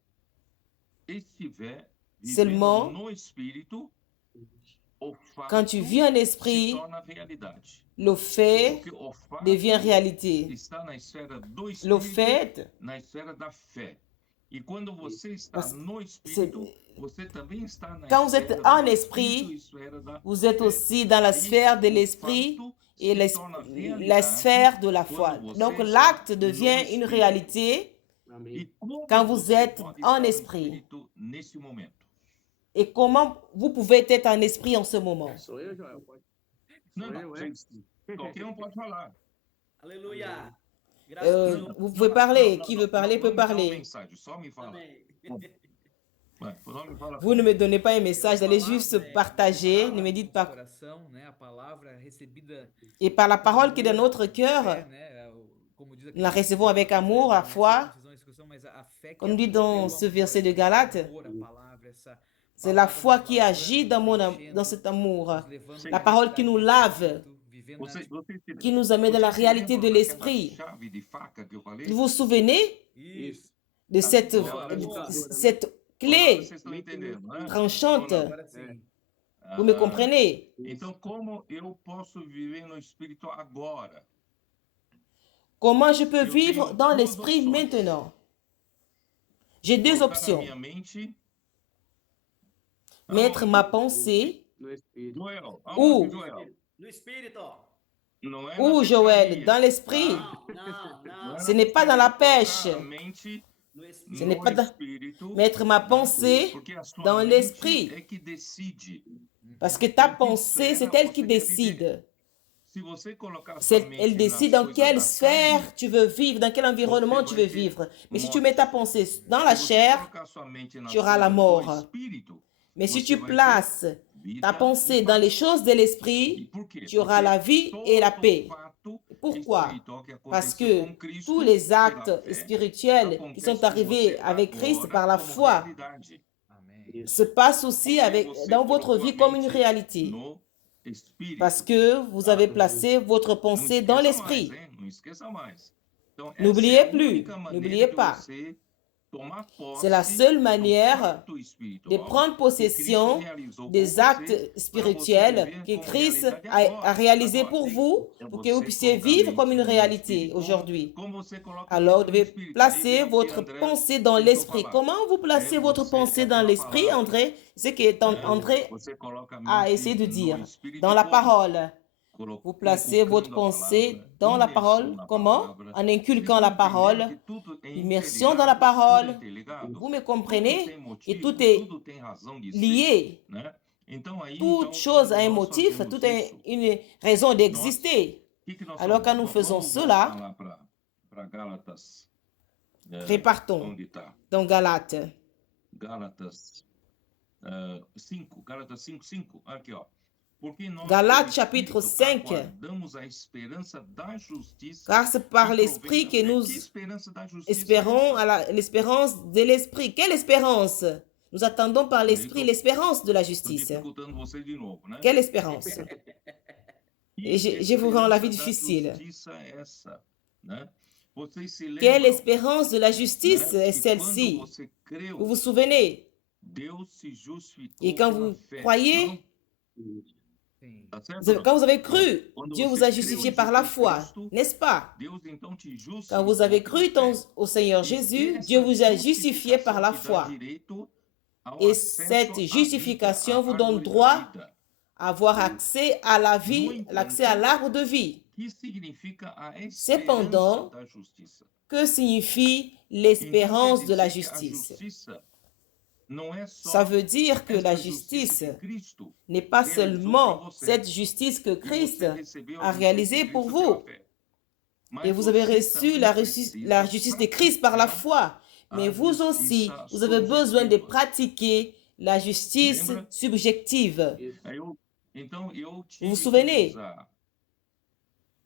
estiver vivendo Seulement no Espírito, o quand tu fato vis en se esprit, torna realidade. le fait Porque o fato devient réalité. está na esfera do Le Espírito, fait, na esfera da fé. E quando você está parce que no c'est- Espírito, você também está na quand vous êtes esfera en do Espírito, esprit, esfera da vous êtes fé. aussi dans la Aí sphère de o l'esprit fato et se torna la realidade sphère de la foi. quando você Donc está l'acte no devient une Espírito. réalité E como quand vous você êtes pode en estar no esprit. Espírito nesse momento? Et comment vous pouvez être en esprit en ce moment? Sou eu, Joel? Pode. Não, Sou eu, é? qualquer um pode falar. Aleluia. Graças ao Senhor. Vous pouvez parler. Qui veut parler peut Não me dá uma parler. mensagem, só me fala. Amém. Vai, não me fala. Vous ne me donnez pas un message, A allez palavra juste é partager, colocada ne me no dites nosso pas. coração, né? A palavra recebida Et par la parole qui est dans amor, notre com cœur, fé, né? Como diz aqui nous la no recevons avec amour, à foi. mas a fé que Comme dit dans atua ce no verset de coração, esse Galates, amor à palavra, essa c'est la palavra foi nos qui lavando, agit nos dans enchendo, cet amour. nos levando La à parole qui realidade nous do lave, Espírito, vivendo na qui nous amène dans la Você se réalité lembra de daquela l'esprit. chave de faca que eu falei? Vous vous souvenez Isso. de cette clé Vocês estão entendendo, né? tranchante? agora sim. Vous me comprenez? Então, como eu posso viver no Espírito agora? Comment je peux vivre dans l'esprit maintenant? J'ai deux Colocar na options. minha mente. Mettre Aonde? ma pensée No Espírito. Joel, Où? aonde, Joel? No Espírito. Não é ou na Joël, pescaria. dans l'esprit. Não. Ce n'est pas dans la pêche. Colocar a mente No Ce Espírito. n'est no pas dans- Espírito, Mettre ma pensée porque a sua dans mente l'esprit. é que decide. Parce que ta pensée, c'est elle qui décide. Se você colocar sua mente Elle nas décide dans coisas quelle da sphère carne, tu veux vivre, dans quel environnement tu veux vivre. Mais si tu mets ta pensée dans la se você chair, colocar sua mente nas tu auras la coisas mort. do Espírito, mais si você tu vai ter places vida ta pensée e dans paz. les choses de E l'esprit, por quê? tu auras la vie et la Todo paix. fato Pourquoi? espiritual que Parce aconteceu que com Cristo tous les pela actes fé spirituels qui sont acontece com arrivés você avec Christ agora par la como foi realidade. Amém. se passent aussi Porque avec, você dans votre colocou a vie comme une mente réalité. no Espírito. Parce que vous avez placé votre Não pensée dans esqueça l'esprit. mais, hein? Não esqueça mais. Então, N'oubliez essa é a plus, única maneira n'oubliez de pas. você tomar posse C'est la seule do manière fato espiritual de prendre que possession Cristo realizou por des você, actes para você spirituels viver que como Christ realidade a agora, réalisé agora. pour vous, É pour que vous você puissiez colocar a vivre mente comme une no réalité Espírito. aujourd'hui. Como você coloca a Alors, mente vous no devez Espírito. Aí placer vem o que votre André pensée dans tentou l'esprit. falar. Comment vous placez É votre você, pensée dans aquela l'esprit, palavra. André? C'est ce qu'André Você coloca a a mente essayé de no dire. Espírito Dans la como? parole. Colo- Vous placez votre inculcando a pensée palavra, dans la imersão parole. na Comment? palavra. En Vocês inculquant estão la entendendo parole. que tudo é Immersion dans la interligado? parole. Tudo é interligado? Vous me Tudo comprenez? tem Et motivo, tout est tudo tem razão de ser, lié. né? Então aí, Toute então, chose a quando un nós motif, fazemos tout a isso, une raison d'exister. o que nós Alors, quand fazemos? nous faisons Vamos cela, voltar lá para Gálatas. Repartons. Onde está? dans Galates. Gálatas 5, Gálatas 5, 5. Aqui, ó. Porque nós, Galates, pelo chapitre Espírito, 5. aguardamos a esperança da justiça. Car c'est par que l'esprit provém que da fé. nous Que esperança da justiça é espérons essa? l'espérance de l'esprit. Quelle espérance? Nous attendons par l'esprit Então, l'espérance de la Estou justice. dificultando você de novo, né? Quelle espérance? Que Et je vous rends la vie esperança da difficile. justiça é essa, né? Vocês se Quelle lembram, espérance de la justice né, est que celle-ci? quando você creu, Vous vous souvenez? Deus se justificou Et quand pela vous fé. croyez, Não? Sim. Tá certo? quand vous avez cru, Quando Dieu você vous a creu justifié em par la Jesus foi, Cristo, n'est-ce pas? Deus então te justificou Quand vous avez pela cru fé. au Seigneur E Jésus, essa Dieu vous a justifié par la justificação te dá foi. direito ao Et acesso cette à vida, justification à vous donne árvore da droit vida. à avoir accès à la vie, No l'accès à entanto, l'arbre de vie. que significa a Cependant, esperança da justiça? Que signifie Então, l'espérance quer de la dizer que a justice? justiça não é só Ça veut dire que la essa justice justiça que Cristo n'est pas realizou seulement para você, cette justice que que Christ você recebeu a a justiça réalisée de pour Cristo pela vous. fé. Et Mas vous avez você reçu também la precisa justice de Christ par la foi. Mais a vous aussi, justiça vous avez besoin de subjetiva. pratiquer la justice Lembra? subjective. Aí então eu Vous tive vous que souvenez? usar,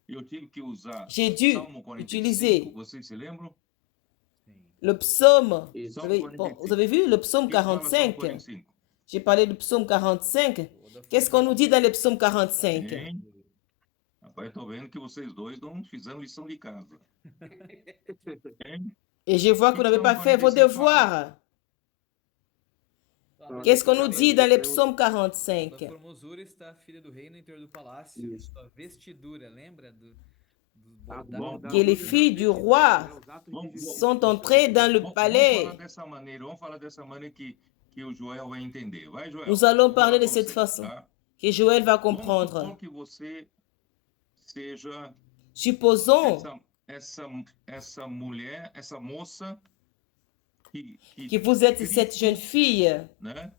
eu tive que usar J'ai dû Salmo 45, utiliser vocês se lembram? Sim. le psaume. Isso. Vous avez vu le psaume Que fala Salmo 45? 45? J'ai parlé du psaume 45. Qu'est-ce qu'on nous dit dans le psaume 45? Hein? Rapaz, eu tô vendo que vocês dois não fizeram lição de casa. Hein? Et je vois que vous n'avez pas fait vos devoirs. Qu'est-ce qu'on nous dit dans les psaumes 45? Sua formosura está a filha do rei no interior do palácio. Isso. Sua vestidura, lembra dos Tá bordados? Que les filles du roi sont entrées dans le palais. Vamos falar dessa maneira que o Joel vai entender. Vai, Joel. Nous allons parler de Agora cette você, façon, tá? que Joël va Vamos comprendre. supor que você seja Supposons essa mulher, essa moça que vous êtes cette jeune fille, né,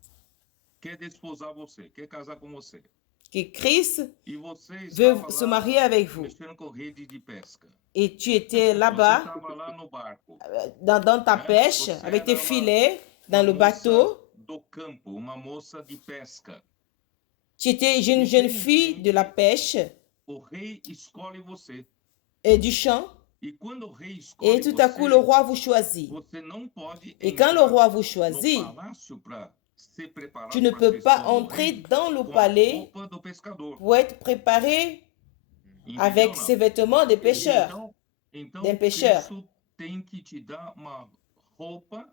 quer desposar você, quer casar com você. que Christ E você veut estava se lá marier avec vous. mexendo com rede de pesca. Et tu étais Você là-bas, estava lá no barco. dans ta pêche, avec tes filets, dans le bateau. Do campo, uma moça de pesca. Tu étais une jeune fille de la pêche O rei escolhe você. et du champ. E quando o rei escolhe Et tout à coup, le roi vous choisit. você não pode Et quand le roi vous no choisit, palácio para se preparar tu ne para peux ser pas sua entrer noiva dans le com a palais roupa do pescador. pour être préparé Entendeu, avec não? ses vêtements de pêcheur. Então d'un pêcheur. Cristo tem que te dar uma roupa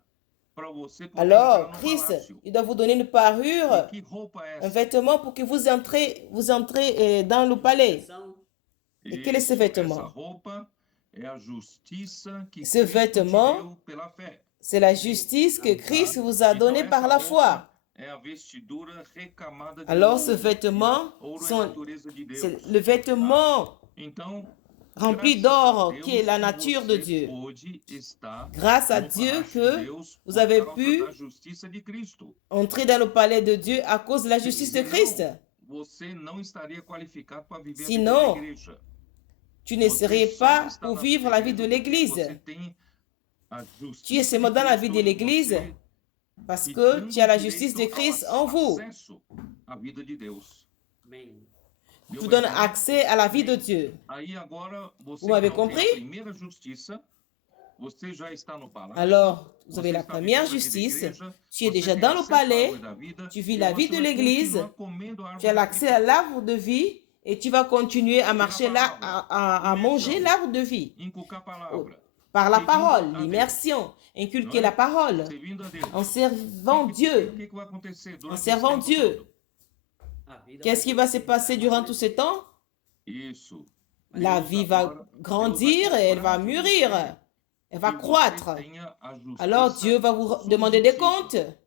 para você poder Alors, entrar no Christ, palácio. il doit vous donner une parure, E que roupa é un essa? vêtement pour que vous entrez dans le palais. E quel est ce Isso, vêtement? essa roupa é a justiça que Ce Cristo vêtement, te deu pela fé. C'est la justice que Christ vous a donnée par la foi. É a vestidura recamada de Alors, ouro, ce vêtement, ouro é a sont- natureza de Deus. c'est le vêtement Então, rempli graças d'or a Deus qui est la que nature de você Dieu. pôde estar Grâce à no Dieu palácio de que Deus vous por avez causa pu da justiça de Cristo. entrer dans le palais de Dieu à cause de la justice de Christ. Você não estaria qualificado para viver Sinon, a vida da igreja. Tu ne Você serais só pas está pour na vivre la vie igreja de porque l'Église. você tem a Tu es justiça seulement de dans la vie Cristo de em l'Église você parce e que dando tu as la direito justice de ao Christ en vous. acesso à vida de Deus. Amém. Tu Deu donnes pra entender? accès à la vie de Dieu. Aí agora você Vous m'avez então tem compris? a primeira justiça, você já está no palácio. Alors, vous avez você la está première vivendo a vida da justice. igreja, Tu es você déjà tem dans le acesso à palais. árvore da vida, Tu vis e la vie você de vai l'Église. continuar comendo a árvore Tu as da l'accès vida. à l'arbre de vie et tu vas continuer à marcher là, à manger l'arbre de vie. Inculcar a palavra, Par la Servindo parole, a Deus. l'immersion, inculquer Não é? la parole, servindo a Deus. en servant Dieu. O que vai acontecer durante En esse servant tempo Dieu. todo? A vida Qu'est-ce qui va se passer durant tout ce temps? Isso. La Deus vie va agora, grandir Deus et elle va cobrar de mûrir. você Elle va que você croître. tenha a justiça Alors Dieu va vous demander des subjetiva. comptes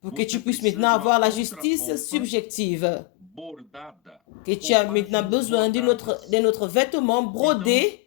pour que tu Você puisses precisa maintenant de uma avoir la outra justice roupa subjective. bordada. Que tu as Roupagens maintenant besoin bordadas. de notre vêtement brodé,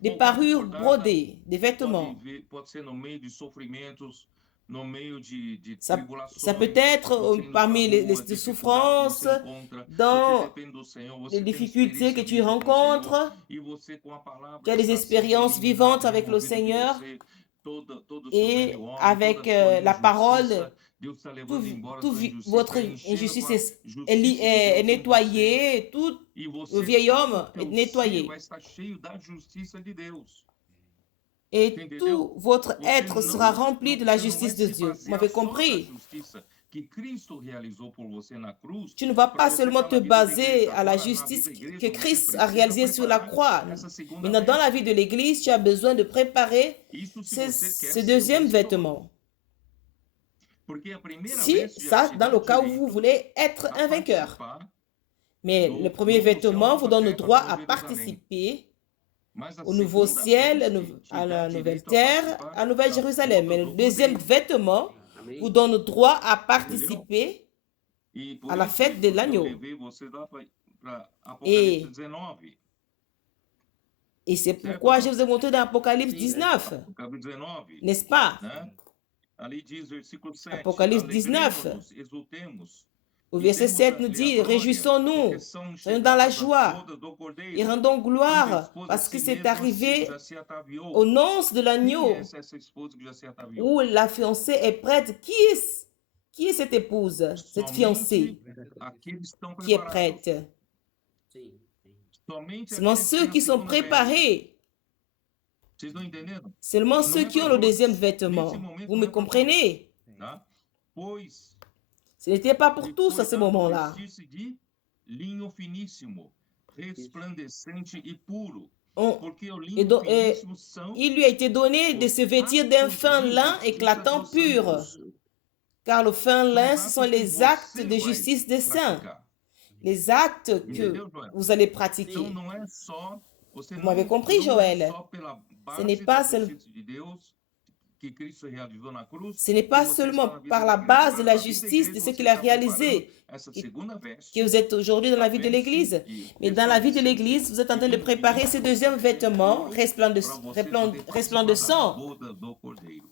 des Roupagem parures bordada brodées, des vêtements. Pode ser no meio de sofrimentos, no meio de Ça tribulações. peut être você indo parmi pra rua, les dificuldades que souffrances, você encontra, dans você depende do Senhor, você les tem difficultés que experiência tu viva com o Senhor, rencontres. e você com a palavra Tu as des está sendo expériences eliminado, vivantes avec le removido de Seigneur. você, todo o seu Et velho homem, avec toda a sua la parole, injustiça, Deus está levando embora sua injustiça, votre tá enchendo injustice com a est justiça de Deus est em nettoyée, tout você, e você, le vieil homme o est teu nettoyé. ser vai estar cheio da justiça de Deus. Et Entendeu? tout votre Você être não- sera rempli de la você não justice vai de se Dieu. basear Vous m'avez só compris? na justiça que Cristo realizou por você na cruz. Tu ne vas Para pas você seulement estar te na vida da baser igreja. à la Agora, na justice vida da igreja, que você Christ a precisa réalisée sur la preparar croix. essa segunda Maintenant, dans veste. la vie de l'Église, tu as besoin de préparer Isso se ce, você quer ce ser deuxième vencedor. vêtement. Porque a primeira Si, veste já ça, te dans dá le o cas où direito vous voulez être a un vainqueur. participar, Mais do le premier novo céu, vêtement vous nova donne le terra, droit novo à Jerusalém. participer Mas a au nouveau segunda ciel, veste te à dá la direito nouvelle a terre, participar à la nouvelle da Jérusalem. Mais boda le do deuxième cordeiro. vêtement Amém. vous donne le droit à participer E por à la isso fête de que eu l'agneau. levei você lá para Et- Apocalipse 19. Et c'est pourquoi je vous ai montré dans Apocalypse 19, Apocalipse 19, n'est-ce pas? né? Ali diz versículo 7. Apocalipse 19. Alegremos-nos, exultemos. Au verset 7 nous dit, réjouissons-nous, soyons dans la joie et rendons gloire parce que c'est arrivé aux noces de l'agneau où la fiancée est prête. Qui est cette épouse, cette fiancée qui est prête? Sim, sim. Seulement ceux qui sont préparés, seulement ceux qui ont le deuxième vêtement. Vous me comprenez? Ce n'était pas pour tous à ce moment-là. Linho finíssimo, resplandecente e puro. On- Porque o et linho donc, et finíssimo são il lui a été donné de os se vêtir d'un atos fin de lin justiça éclatant dos pur, santos. car le fin São lin, os ce sont atos que les actes você de vai justice des saints, praticar. les actes que Entendeu, Joel? vous allez Então pratiquer. não é só, você Vous m'avez compris, não é Joël? só pela Ce n'est base pas da seul- justiça de Deus que Cristo realizou na cruz, Ce n'est que pas você seulement está na vida par da la igreja. base de la A vida da justice de igreja, ce você qu'il a está preparando réalisé essa que- segunda que veste, vous êtes aujourd'hui dans la a vie de veste l'Église. que Mais dans la vie de resplandecente, l'Église, vous êtes en train de que préparer ces deuxièmes vêtements para você poder participar da resplendissants boda do Cordeiro.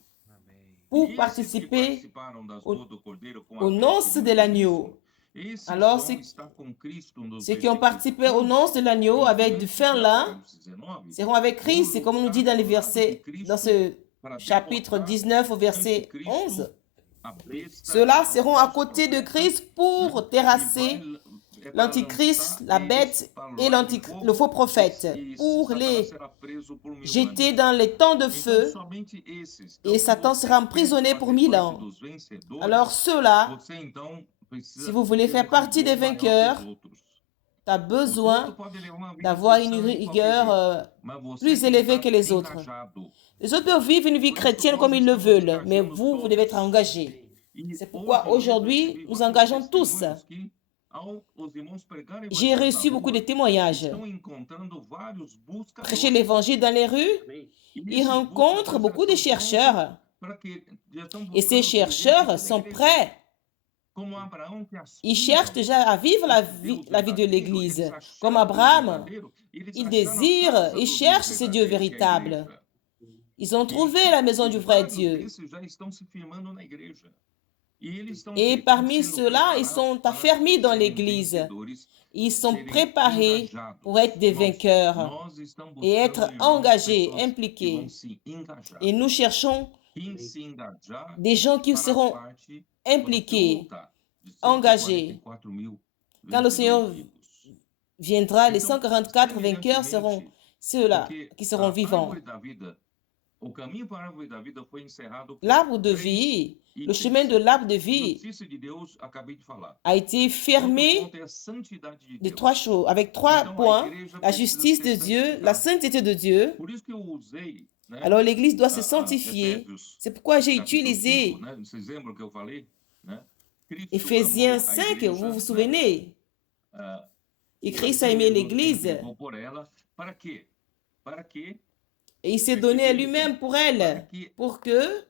pour E esses que participer participaram das au- bodas do Cordeiro com a aux veste noces de de l'agneau. Cristo, esses Alors, vão estar com Cristo nos ceux qui ont versículos participé aux 11 noces de l'agneau e avec du 20 fin de lin Apocalipse 19, seront avec Christ, c'est comme on nous dit dans les versets, dans ce chapitre 19 au verset 11. Ceux-là seront à côté de Christ pour terrasser l'antichrist, la bête et le faux prophète, pour les jeter dans les temps de feu, et Satan sera emprisonné pour 1000 ans. Alors ceux-là, si vous voulez faire partie des vainqueurs, tu as besoin d'avoir une rigueur plus élevée que les autres. Les autres peuvent vivre une vie chrétienne comme ils le veulent, mais vous devez être engagés. C'est pourquoi aujourd'hui, nous engageons tous. J'ai reçu beaucoup de témoignages. Prêcher l'évangile dans les rues, ils rencontrent beaucoup de chercheurs. Et ces chercheurs sont prêts. Ils cherchent déjà à vivre la vie de l'Église. Comme Abraham, ils désirent, ils cherchent ce Dieu véritable. Ils ont trouvé la maison du vrai Dieu. Et parmi ceux-là, ils sont affermis dans l'Église. Ils sont préparés pour être des vainqueurs et être engagés, impliqués. Et nous cherchons des gens qui seront impliqués, engagés. Quand le Seigneur viendra, les 144 vainqueurs seront ceux-là qui seront vivants. L'arbre de vie, le chemin de l'arbre de vie a été fermé de 3 choses, avec 3 points, la justice de Dieu, la sainteté de Dieu. Alors l'Église doit se sanctifier. C'est pourquoi j'ai utilisé Éphésiens 5, vous vous souvenez? Et Christ a aimé l'Église. Et il s'est donné à lui-même pour elle, pour que,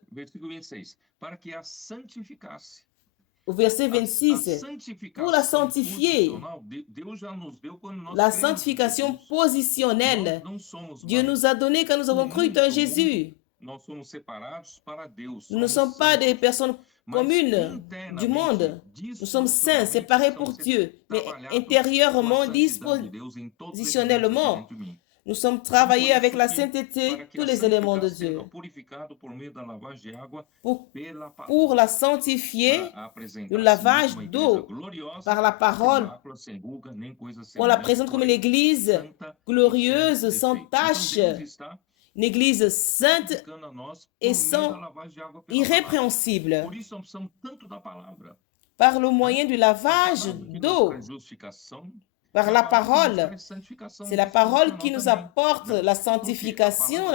au verset 26, pour la sanctifier, la sanctification positionnelle, Dieu nous a donné quand nous avons cru en Jésus. Nous ne sommes pas des personnes communes du monde. Nous sommes saints, séparés pour Dieu, mais intérieurement, dispositionnellement. Nous sommes travaillés avec la sainteté, tous les éléments de Dieu. Pour la sanctifier, le lavage d'eau par la parole, on la présente comme une église glorieuse, sans tache, une église sainte et irrépréhensible. Par le moyen du lavage d'eau, par la parole. C'est la parole qui nous apporte la sanctification,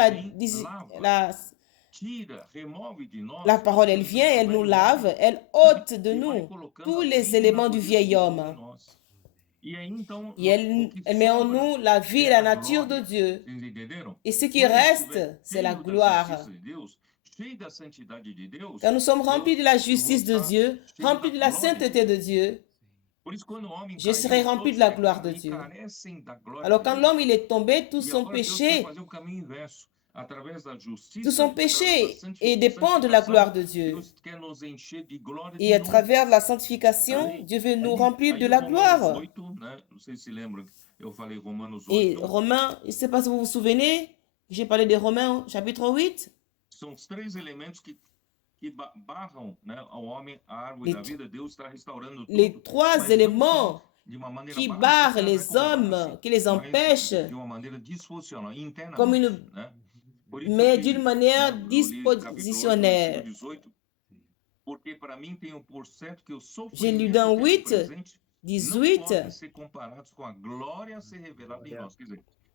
la parole, elle vient, elle nous lave, elle ôte de nous tous les éléments du vieil homme. Et elle met en nous la vie et la nature de Dieu. Et ce qui reste, c'est la gloire. Quand nous sommes remplis de la justice de Dieu, remplis de la sainteté de Dieu, je serai rempli de la gloire de Dieu. Alors quand l'homme il est tombé, tout son péché et dépend de la gloire de Dieu. Et à travers la sanctification, Dieu veut nous remplir de la gloire. Et Romains, je ne sais pas si vous vous souvenez, j'ai parlé de Romains chapitre 8. Les 3 éléments qui barrent les hommes, qui les empêchent, mais d'une manière dispositionnelle. J'ai lu dans 8, 18,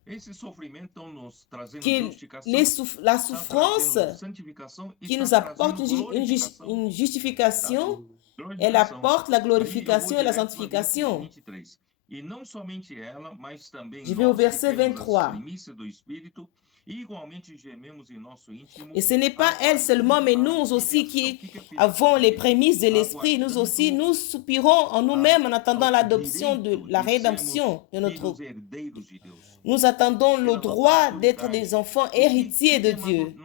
Esse sofrimento estão nos trazendo que justificação, la está souffrance trazendo santificação e qui está nous apporte trazendo glorificação. une justification, elle Glorificação. apporte la Aí eu vou glorification et la direto para sanctification. 23. E não somente ela, mas também Je vais au nós que verset temos as 23. primícias do Espírito, igualmente gememos em nosso íntimo. Et ce n'est pas elle seulement, mais nous aussi qui avons les prémices de l'Esprit, nous aussi, nous soupirons en nous-mêmes en attendant l'adoption de la rédemption de notre. Filhos herdeiros de Deus. Nous attendons le droit d'être des enfants héritiers de Dieu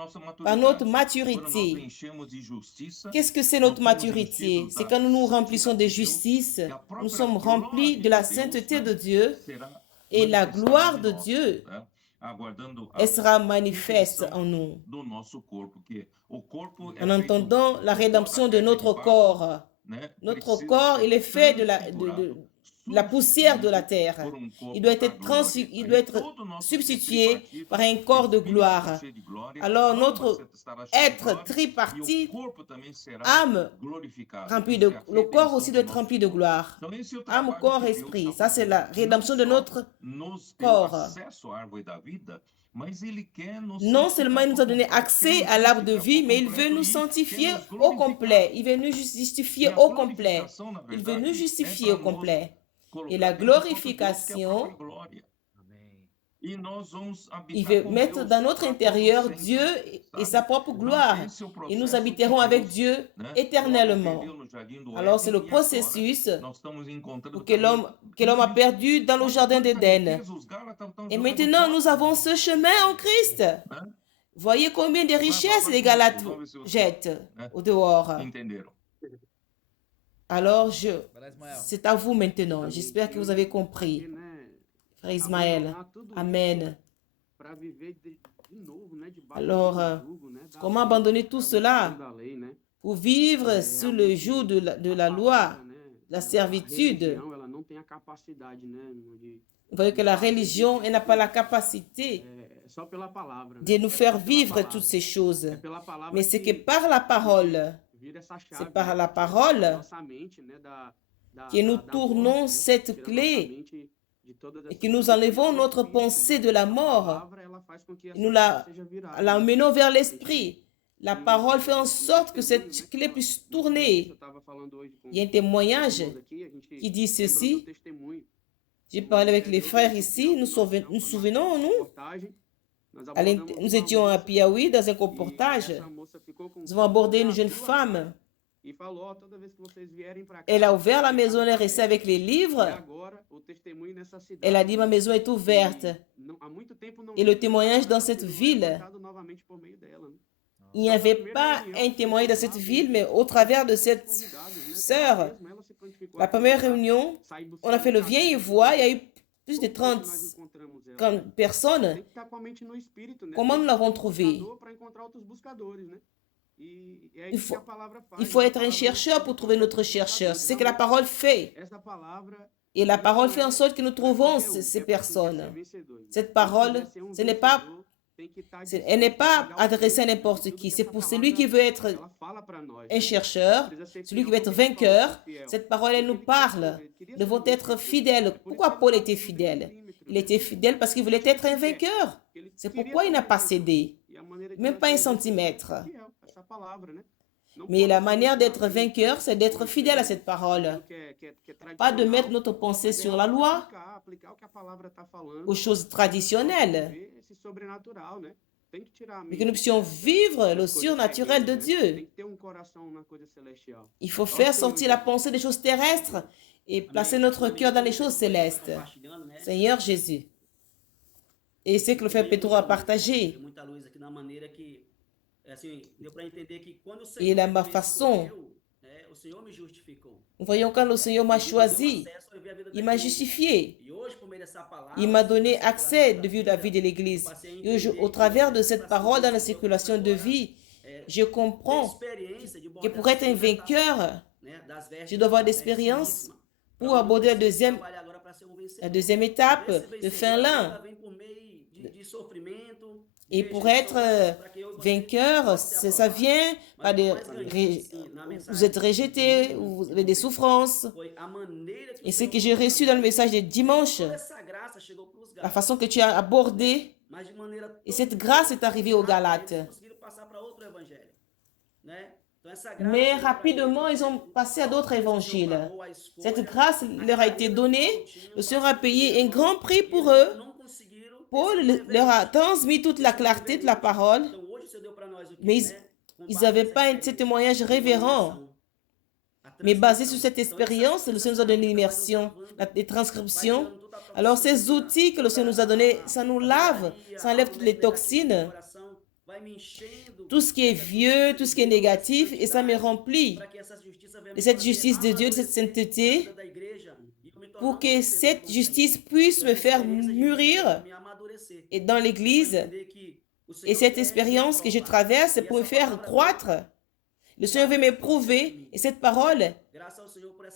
par notre Quando nós maturité. preenchemos de justiça, Qu'est-ce que c'est notre maturité? C'est quand nous nous remplissons de justice, nous sommes remplis de la sainteté de Dieu será et la manifestada gloire em de nós, Dieu, né? Aguardando a elle sera manifeste perfeição en nous. do nosso corpo, que o corpo é En feito entendant la rédemption de toda a notre terra de corps. barro, né? Notre Precisa corps, ser il est fait de transfigurado, la poussière de la terre. por um corpo Il doit da être, glória. il Aí doit être todo o nosso ser substitué tripartite, par un corps de espírito gloire. cheio de glória, Alors alma notre estará cheia de être glória, e o tripartite, corpo também será âme glorificado. rempli Isso de, é a le corps redenção aussi do doit être nosso rempli de corpo. gloire. Então, esse é o Âme, trabalho corps, que Deus esprit. está Ça, c'est la fazendo. rédemption de Não só notre nos deu corps. acesso à árvore da vida, mas Ele quer nos Non santificar seulement il nous por a donné completo, accès quer à nos l'arbre de santificar vie, por mais il veut completo nous e sanctifier quer nos au glorificar. complet. Il veut nous justifier E a au complet. glorificação, na Il veut nous verdade, justifier é au para nos complet. colocar Et la dentro do próprio Deus, que é a glorification, própria glória. E nós vamos il habitar veut com mettre Deus dans notre para todo intérieur sempre, Dieu et sa sabe? propre Então, gloire. esse é o Et nous processo habiterons que avec Deus, Dieu né, o homem éternellement. perdeu no jardim do Alors c'est Éden, le e agora processus nós estamos encontrando que l'homme a Cristo. perdu dans le Olha jardin quanta d'Éden. riqueza os Gálatas estão Et jogando maintenant, nous fora, avons ce chemin en Christ. né? Voyez combien de richesses Vai les com vocês, Galates vamos ver se vocês, jettent né, au dehors. entenderam. Alors, Vai lá, Ismael. c'est à vous maintenant. J'espère que vous avez compris. Frère Ismaël. Amen. Alors, comment abandonner tout cela pour vivre sous le joug de la loi, la servitude? Vous voyez que la religion, elle n'a pas la capacité de nous faire vivre toutes ces choses. Mais c'est que par la parole, c'est par la parole que nous tournons cette clé et que nous enlevons notre pensée de la mort et nous l'emmenons vers l'esprit. La parole fait en sorte que cette clé puisse tourner. Il y a un témoignage qui dit ceci. J'ai parlé avec les frères ici, nous souvenons-nous. Nous étions à Piauí dans un reportage. Nous avons abordé une jeune femme. Elle a ouvert la maison, elle est restée avec les livres. Elle a dit, ma maison est ouverte. Et le témoignage dans cette ville, il n'y avait pas un témoignage dans cette ville, mais au travers de cette sœur, la première réunion, on a fait le viens et vois, il y a eu plus de 30 personnes. Comment nous l'avons trouvé? Il faut être un chercheur pour trouver notre chercheur. C'est ce que la parole fait. Et la parole fait en sorte que nous trouvons ces personnes. Cette parole, elle n'est pas adressée à n'importe qui. C'est pour celui qui veut être un chercheur, celui qui veut être vainqueur. Cette parole, elle nous parle. Nous devons être fidèles. Pourquoi Paul était fidèle? Il était fidèle parce qu'il voulait être un vainqueur. C'est pourquoi il n'a pas cédé. Même pas un centimètre. Mais la manière d'être vainqueur, c'est d'être fidèle à cette parole. Pas de mettre notre pensée sur la loi, aux choses traditionnelles, mais que nous puissions vivre le surnaturel de Dieu. Il faut faire sortir la pensée des choses terrestres et placer notre cœur dans les choses célestes. Seigneur Jésus. Et c'est que le frère Pedro a partagé. Et la ma façon, nous voyons quand le Seigneur m'a choisi, il m'a justifié. Il m'a donné accès de vivre la vie de l'Église. Et au travers de cette parole dans la circulation de vie, je comprends que pour être un vainqueur, je dois avoir d'expérience pour aborder la deuxième étape de Finlande. Et pour être vainqueur, ça vient par vous êtes rejeté, vous avez des souffrances. Et ce que j'ai reçu dans le message de dimanche, la façon que tu as abordé, et cette grâce est arrivée aux Galates. Mais rapidement, ils ont passé à d'autres évangiles. Cette grâce leur a été donnée. Le Seigneur a payé un grand prix pour eux. Paul leur a transmis toute la clarté de la parole, mais ils n'avaient pas un témoignage révérend. Mais basé sur cette expérience, le Seigneur nous a donné l'immersion, les transcriptions. Alors ces outils que le Seigneur nous a donnés, ça nous lave, ça enlève toutes les toxines, tout ce qui est vieux, tout ce qui est négatif, et ça me remplit de cette justice de Dieu, de cette sainteté, pour que cette justice puisse me faire mûrir et dans l'Église. Et cette expérience que je traverse, c'est pour me faire croître. Le Seigneur veut m'éprouver, et cette parole,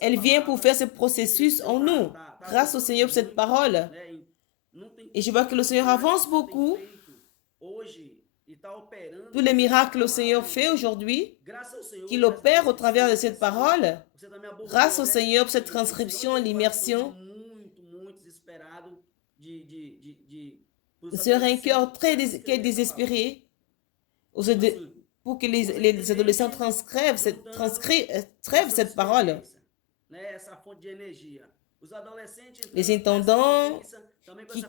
elle vient pour faire ce processus en nous. Grâce au Seigneur pour cette parole. Et je vois que le Seigneur avance beaucoup. Tous les miracles que le Seigneur fait aujourd'hui, qu'il opère au travers de cette parole, grâce au Seigneur pour cette transcription, l'immersion. Le Seigneur a un cœur qui est désespéré pour que les adolescents transcrivent cette parole. Les intendants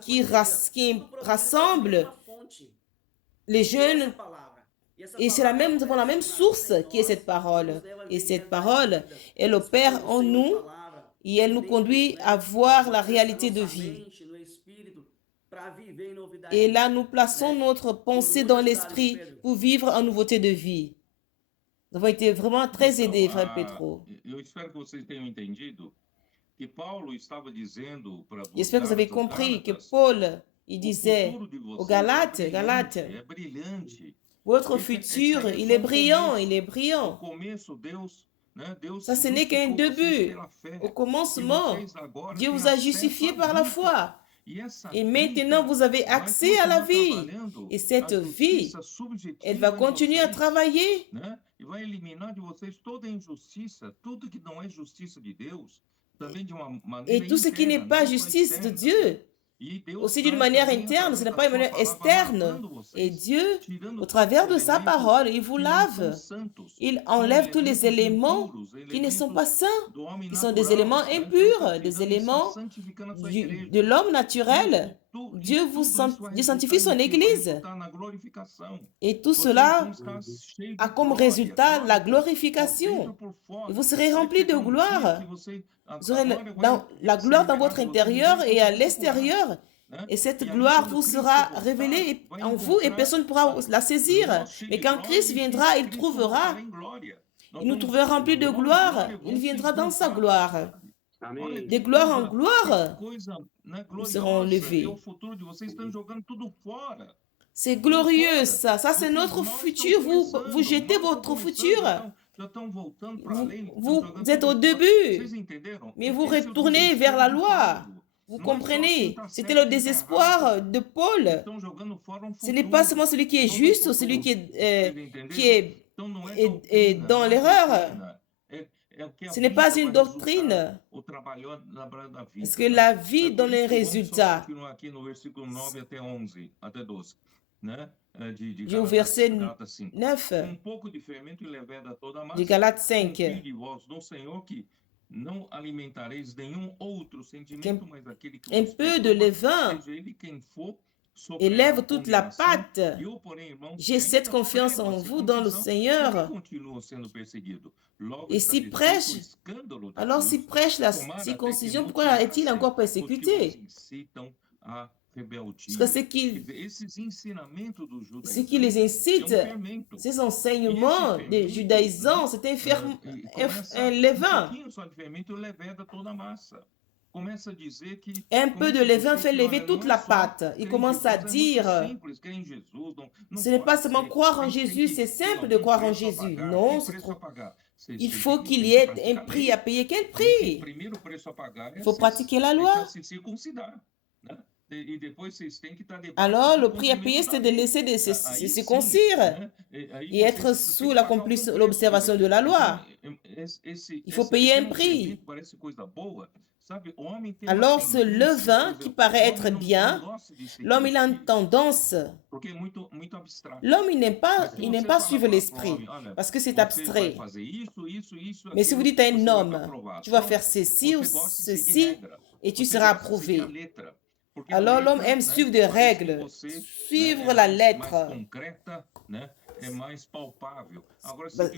qui rassemblent les jeunes, et c'est devant la même source qui est cette parole. Et cette parole, elle opère en nous et elle nous conduit à voir la réalité de vie. Et là, nous plaçons notre pensée dans l'esprit pour vivre en nouveauté de vie. Nous avons été vraiment très aidés, frère Pedro. J'espère que vous avez compris que Paul, il disait aux Galates, votre futur, il est brillant, il est brillant. Ça, ce n'est qu'un début. Au commencement, Dieu vous a justifié par la foi. Et maintenant, vous avez accès à la vie. Et cette vie, elle va continuer à travailler. Et tout ce qui n'est pas justice de Dieu, aussi d'une manière interne, ce n'est pas une manière externe. Et Dieu, au travers de sa parole, il vous lave. Il enlève tous les éléments qui ne sont pas saints, qui sont des éléments impurs, des éléments de l'homme naturel. Dieu sanctifie son Église. Et tout cela a comme résultat la glorification. Et vous serez remplis de gloire. Vous aurez la gloire dans votre intérieur et à l'extérieur. Et cette gloire vous sera révélée en vous et personne ne pourra la saisir. Mais quand Christ viendra, il nous trouvera remplis de gloire. Il viendra dans sa gloire. De gloire en gloire, nous serons levés. C'est glorieux, ça. Ça, c'est notre futur. Vous jetez votre futur. Vous êtes au début, mais vous retournez vers la loi. Vous comprenez? C'était le désespoir de Paul. Ce n'est pas seulement celui qui est juste ou celui qui est dans l'erreur. Ce n'est pas une doctrine. Parce que la vie donne un résultat. Du verset 9 de Galates 5. Un peu de levain élève toute la pâte. J'ai cette confiance en vous dans le Seigneur. Et s'il prêche, alors s'il prêche la circoncision, pourquoi est-il encore persécuté? Parce que ce qui les incite, ces enseignements des judaïsants, c'est un levain. Un peu de levain fait lever toute la pâte. Il commence à dire, ce n'est pas seulement croire en Jésus, c'est simple de croire en Jésus. Non, c'est trop. Il faut qu'il y ait un prix à payer. Quel prix? Il faut pratiquer la loi. Alors, le prix à payer, c'était de laisser de se circoncire et être sous l'observation de la loi. Il faut payer un prix. Alors, ce levain qui paraît être bien, l'homme, il a une tendance. L'homme, il n'aime pas suivre l'esprit parce que c'est abstrait. Mais si vous dites à un homme, tu vas faire ceci ou ceci et tu seras approuvé. Alors, l'homme aime suivre des règles, suivre la lettre.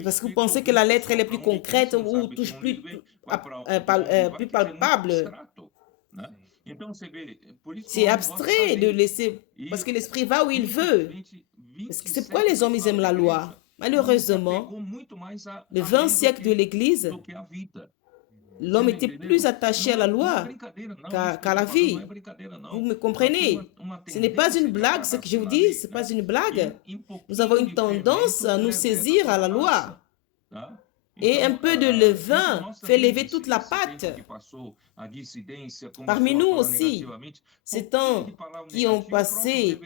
Parce que vous pensez que la lettre elle est plus concrète ou touche plus palpable. C'est abstrait de laisser, parce que l'esprit va où il veut. Parce que c'est pourquoi les hommes ils aiment la loi. Malheureusement, le 20e siècle de l'Église, l'homme était plus attaché à la loi qu'à la vie. Vous me comprenez? Ce n'est pas une blague, ce que je vous dis, ce n'est pas une blague. Nous avons une tendance à nous saisir à la loi. Et un peu de levain fait lever toute la pâte. Parmi nous aussi, ces temps qui ont passé,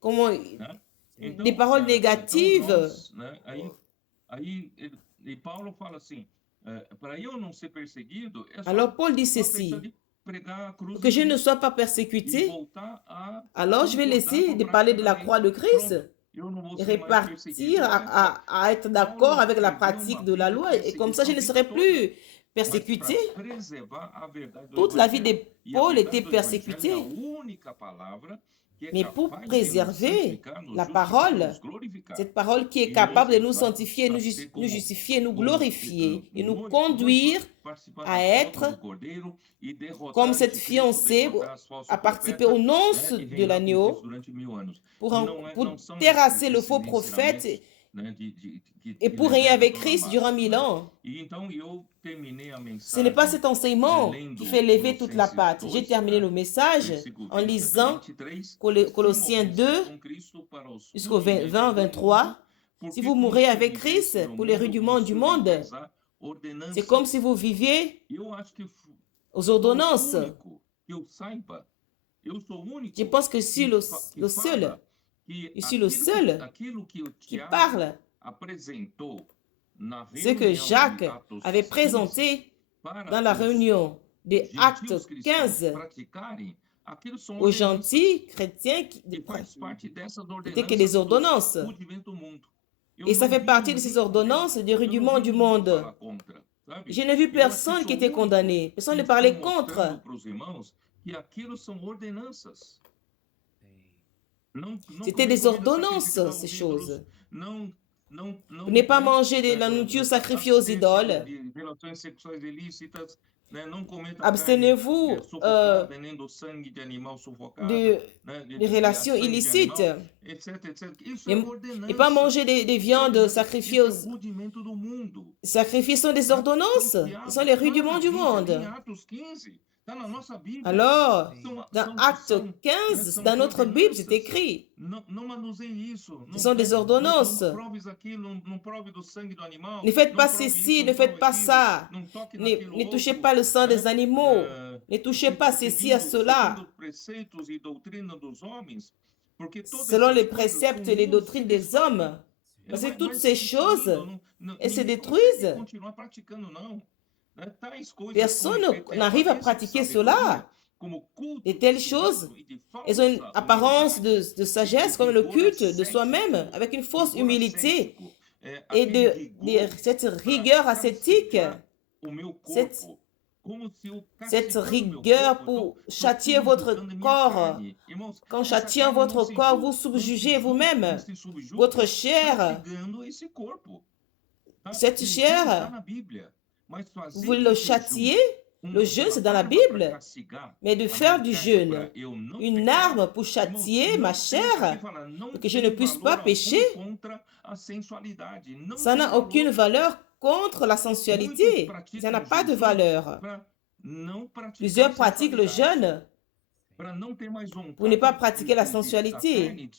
comment, des paroles négatives. Alors Paul dit ceci, pour que je ne sois pas persécuté, alors je vais laisser de parler de la croix de Christ et repartir à être d'accord avec la pratique de la loi. Et comme ça, je ne serai plus persécuté. Toute la vie de Paul était persécutée. Mais pour préserver la parole, cette parole qui est capable de nous sanctifier, nous justifier, nous glorifier et nous conduire à être comme cette fiancée, à participer aux noces de l'agneau pour terrasser le faux prophète et pour régner avec Christ durant 1000 ans. Ce n'est pas cet enseignement qui fait lever toute la pâte. J'ai terminé le message en lisant Colossiens 2 jusqu'au 20-23. Si vous mourrez avec Christ pour les rudiments du monde, c'est comme si vous viviez aux ordonnances. Je pense que je suis le seul. Je suis le seul qui parle. Ce que Jacques avait présenté dans la réunion des Actes 15 aux gentils chrétiens qui n'étaient que des ordonnances. Et ça fait partie de ces ordonnances des rudiments du monde. Je n'ai vu personne qui était condamné. Personne ne parlait contre. C'était des ordonnances, ces choses. Vous n'avez pas mangé de la nourriture sacrifiée aux idoles. Abstenez-vous de relations illicites. Et pas manger des viandes sacrifiées aux... Sacrifiées sont des ordonnances. Ce sont les rudiments du monde. Alors, dans Acte 15, dans notre Bible, c'est écrit. Ce sont des ordonnances. Ne faites pas ceci, ne faites pas ça. Ne touchez pas le sang des animaux. Ne touchez pas ceci à cela. Selon les préceptes et les doctrines des hommes. Parce que toutes ces choses, elles se détruisent. Personne n'arrive à pratiquer cela. Et telles choses, elles ont une apparence de sagesse comme le culte de soi-même, avec une fausse humilité et de cette rigueur ascétique, cette rigueur pour châtier votre corps. Qu'en châtiant votre corps, vous subjugez vous-même votre chair. Cette chair, vous le châtiez, le jeûne c'est dans la Bible, mais de faire du jeûne une arme pour châtier ma chair, pour que je ne puisse pas pécher, ça n'a aucune valeur contre la sensualité, ça n'a pas de valeur. Plusieurs pratiquent le jeûne pour ne pas pratiquer la sensualité,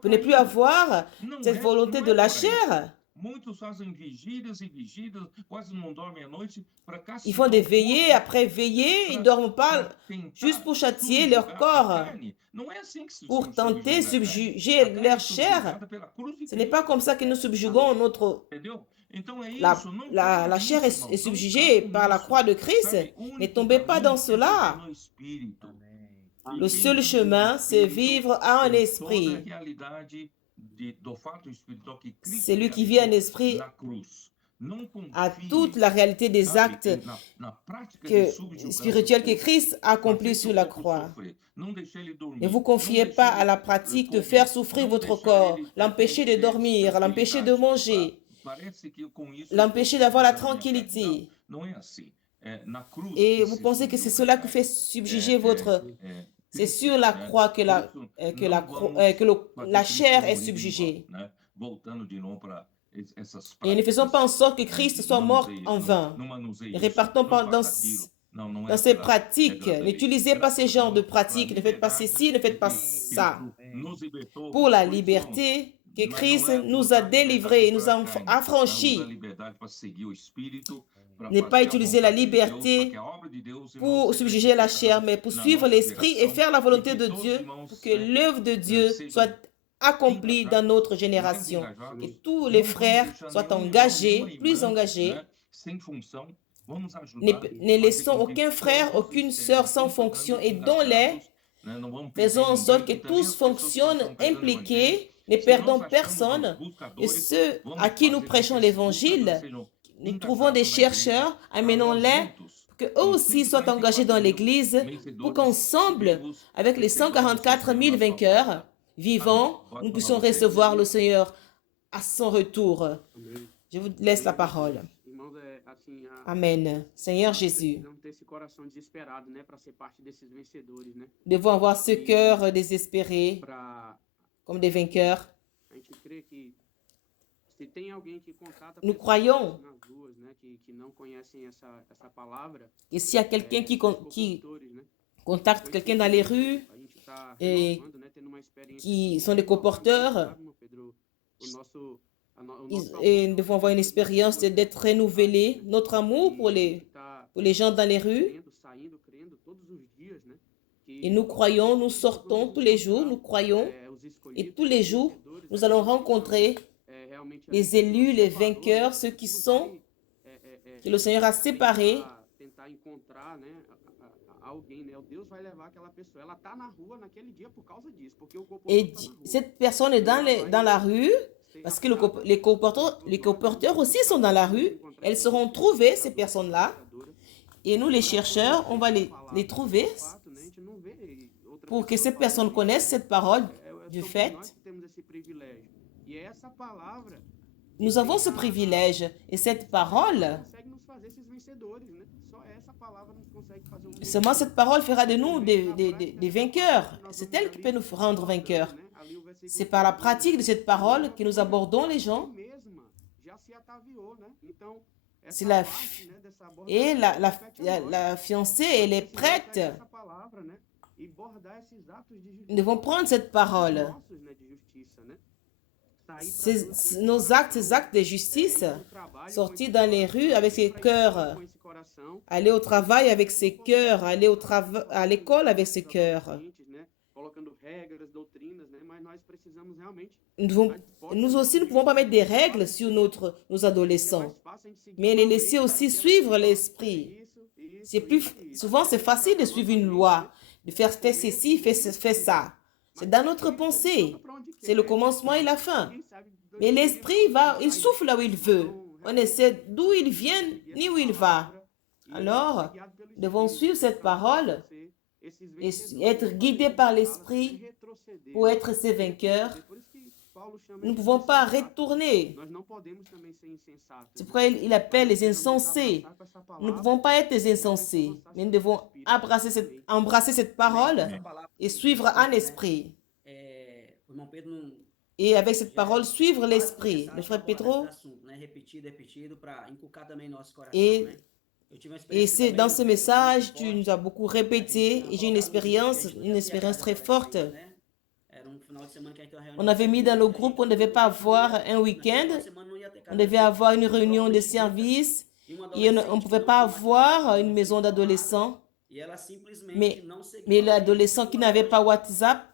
pour ne plus avoir cette volonté de la chair. Muitos fazem vigílias e vigílias, quase não dormem à noite para Ils font des castigar o veillées corpo, après veillées, ils ne dorment pas para juste tentar pour châtier leur subjugar a corps, carne. Não é assim que se pour tenter de subjuga a carne. A subjuger carne é leur chair. subjugada pela cruz de Ce n'est pas Cristo, comme ça que nous subjuguons notre... entendeu? Então é La, isso, não la, caia la chair nisso, est irmãos, não subjugée caiam par la nisso. croix de Christ. Sabe, o Ne único tombez pas dans caminho é viver cela. no Espírito. Le seul chemin, c'est vivre en Toda a esprit. realidade do fato espiritual que Cristo Celui qui vit en realizou esprit na cruz. Não a confie, toute la réalité des sabe, actes na prática de subjugar spirituels que seu corpo. Christ a accomplis Fazer sur seu la corpo croix. sofrer. Não deixar ele dormir. Ne vous Não confiez deixar pas à ele la pratique de comer. faire souffrir Não votre deixar corps, ele l'empêcher de ter dormir, l'empêcher de tranquilidade. manger, Parece que com isso l'empêcher eu tô d'avoir la subjugando minha carne. tranquillité. Não é assim. É na cruz Et que vous se pensez que c'est subjuga a cela qui carne. fait subjuger votre... C'est Cristo, sur la né? croix que Por isso, não vamos la fazer chair est Cristo morir subjugée. em vão, né? Voltando de novo para essas Et ne faisons práticas. pas en sorte que Christ soit mort Manuseie en isso, vain. não manuseie Ne isso, répartons não pas dans, faça aquilo. Não é dans ces pela- é pratiques. graças a Deus. N'utilisez pas ces genres de Graças a Deus pratiques. Ne pela faites pas liberdade ceci, ne faites pas que ça. Cristo nos libertou. Pour la Por isso, liberté que mas Christ não é nous a usar a liberdade délivrés, nous para a a carne, affranchis. usar a liberdade para seguir o Espírito, para Ne fazer pas a utiliser la vontade de Deus, liberté para que a obra de Deus, irmãos, pour seja subjuger la executada chair, mais pour na suivre nossa l'esprit et geração, faire la e volonté que de todos, Dieu, irmãos, pour que l'œuvre de Dieu sejam soit accomplie dans notre génération. engajados. Et tous les Não vamos frères deixar soient nenhum irmão, engagés, nenhuma plus irmã, engagés. né, sem função. Vamos Ne, ajudar, ne fazer laissons com que aucun frère, todos aucune estejam sœur sans concordando, fonction, aidons-les. engajados, né, não vamos perder Faisons en ninguém, sorte que e também tous as pessoas que fonctionnent estão pregando o impliqués, evangelho. ne Se perdons nós achamos personne. os Et buscadores, ceux vamos à qui nous fazer com prêchons que esses l'évangile, buscadores sejam nous trouvons des engajados na igreja, chercheurs, para nós amenons-les, juntos, que eux com aussi soient engagés dans 144 l'Église, 000 pour vencedores qu'ensemble, vivos avec les recebamos o 144 000 Senhor à sua vainqueurs volta. vivants, Amém. nous Volto puissions para vocês. recevoir le Seigneur à son retour. Amém. Je vous laisse la parole. Irmãos, assim, Amen. Seigneur nós Jésus, precisamos ter esse coração desesperado, né, para ser parte desses vencedores, né? nous devons avoir ce cœur désespéré Para comme des vainqueurs. a gente crer que se tem alguém que contata Nous pessoas croyons nas ruas, né, que não conhecem essa palavra, que s'il y a quelqu'un qui compositores, né? contacte quelqu'un dans les rues, A gente tá et renovando, né, tendo uma experiência qui sont des colporteurs, sabe, irmão Pedro, o nosso et nous devons avoir une expérience d'être renouvelés, notre amour pour les gens dans les rues. saindo, crendo todos os dias, né? Et nous croyons, nous sortons tous les jours, nous croyons, et tous les jours, nous allons rencontrer les élus, les vainqueurs, ceux qui sont, que le Seigneur a séparés. Tentar encontrar, né, alguém, né? O Deus vai levar aquela pessoa. Ela tá na rua naquele dia por causa disso, porque o corpo Et tá na rua. cette personne est dans la rue, parce que les colporteurs aussi sont dans la rue. Elles seront trouvées, ces personnes-là. Et nous, les chercheurs, on va les trouver pour que ces personnes connaissent cette parole du fait. Nous avons ce privilège et cette parole, seulement cette parole fera de nous des vainqueurs. C'est elle qui peut nous rendre vainqueurs. C'est par la pratique de cette parole que nous abordons les gens. C'est et la fiancée, elle est prête. Nous devons prendre cette parole. Nos actes, ces actes de justice, sortir dans les rues avec ses cœurs, aller au travail avec ses cœurs, aller à l'école avec ses cœurs. Nous aussi, nous ne pouvons pas mettre des règles sur nos adolescents, mais les laisser aussi suivre l'esprit. Souvent, c'est facile de suivre une loi, de faire ceci, faire ça. C'est dans notre pensée. C'est le commencement et la fin. Mais l'esprit il souffle là où il veut. On ne sait d'où il vient ni où il va. Alors, nous devons suivre cette parole et être guidés par l'esprit pour être ses vainqueurs. Nous ne pouvons pas retourner. C'est pourquoi il appelle les insensés. Nous ne pouvons pas être des insensés, mais nous devons embrasser cette parole et suivre en esprit. Et avec cette parole, suivre l'esprit. Le frère Pedro. Et c'est dans ce message, tu nous as beaucoup répété, et j'ai une expérience très forte. On avait mis dans le groupe qu'on ne devait pas avoir un week-end On devait avoir une réunion de service et on ne pouvait pas avoir une maison d'adolescents. Mais l'adolescent qui n'avait pas WhatsApp,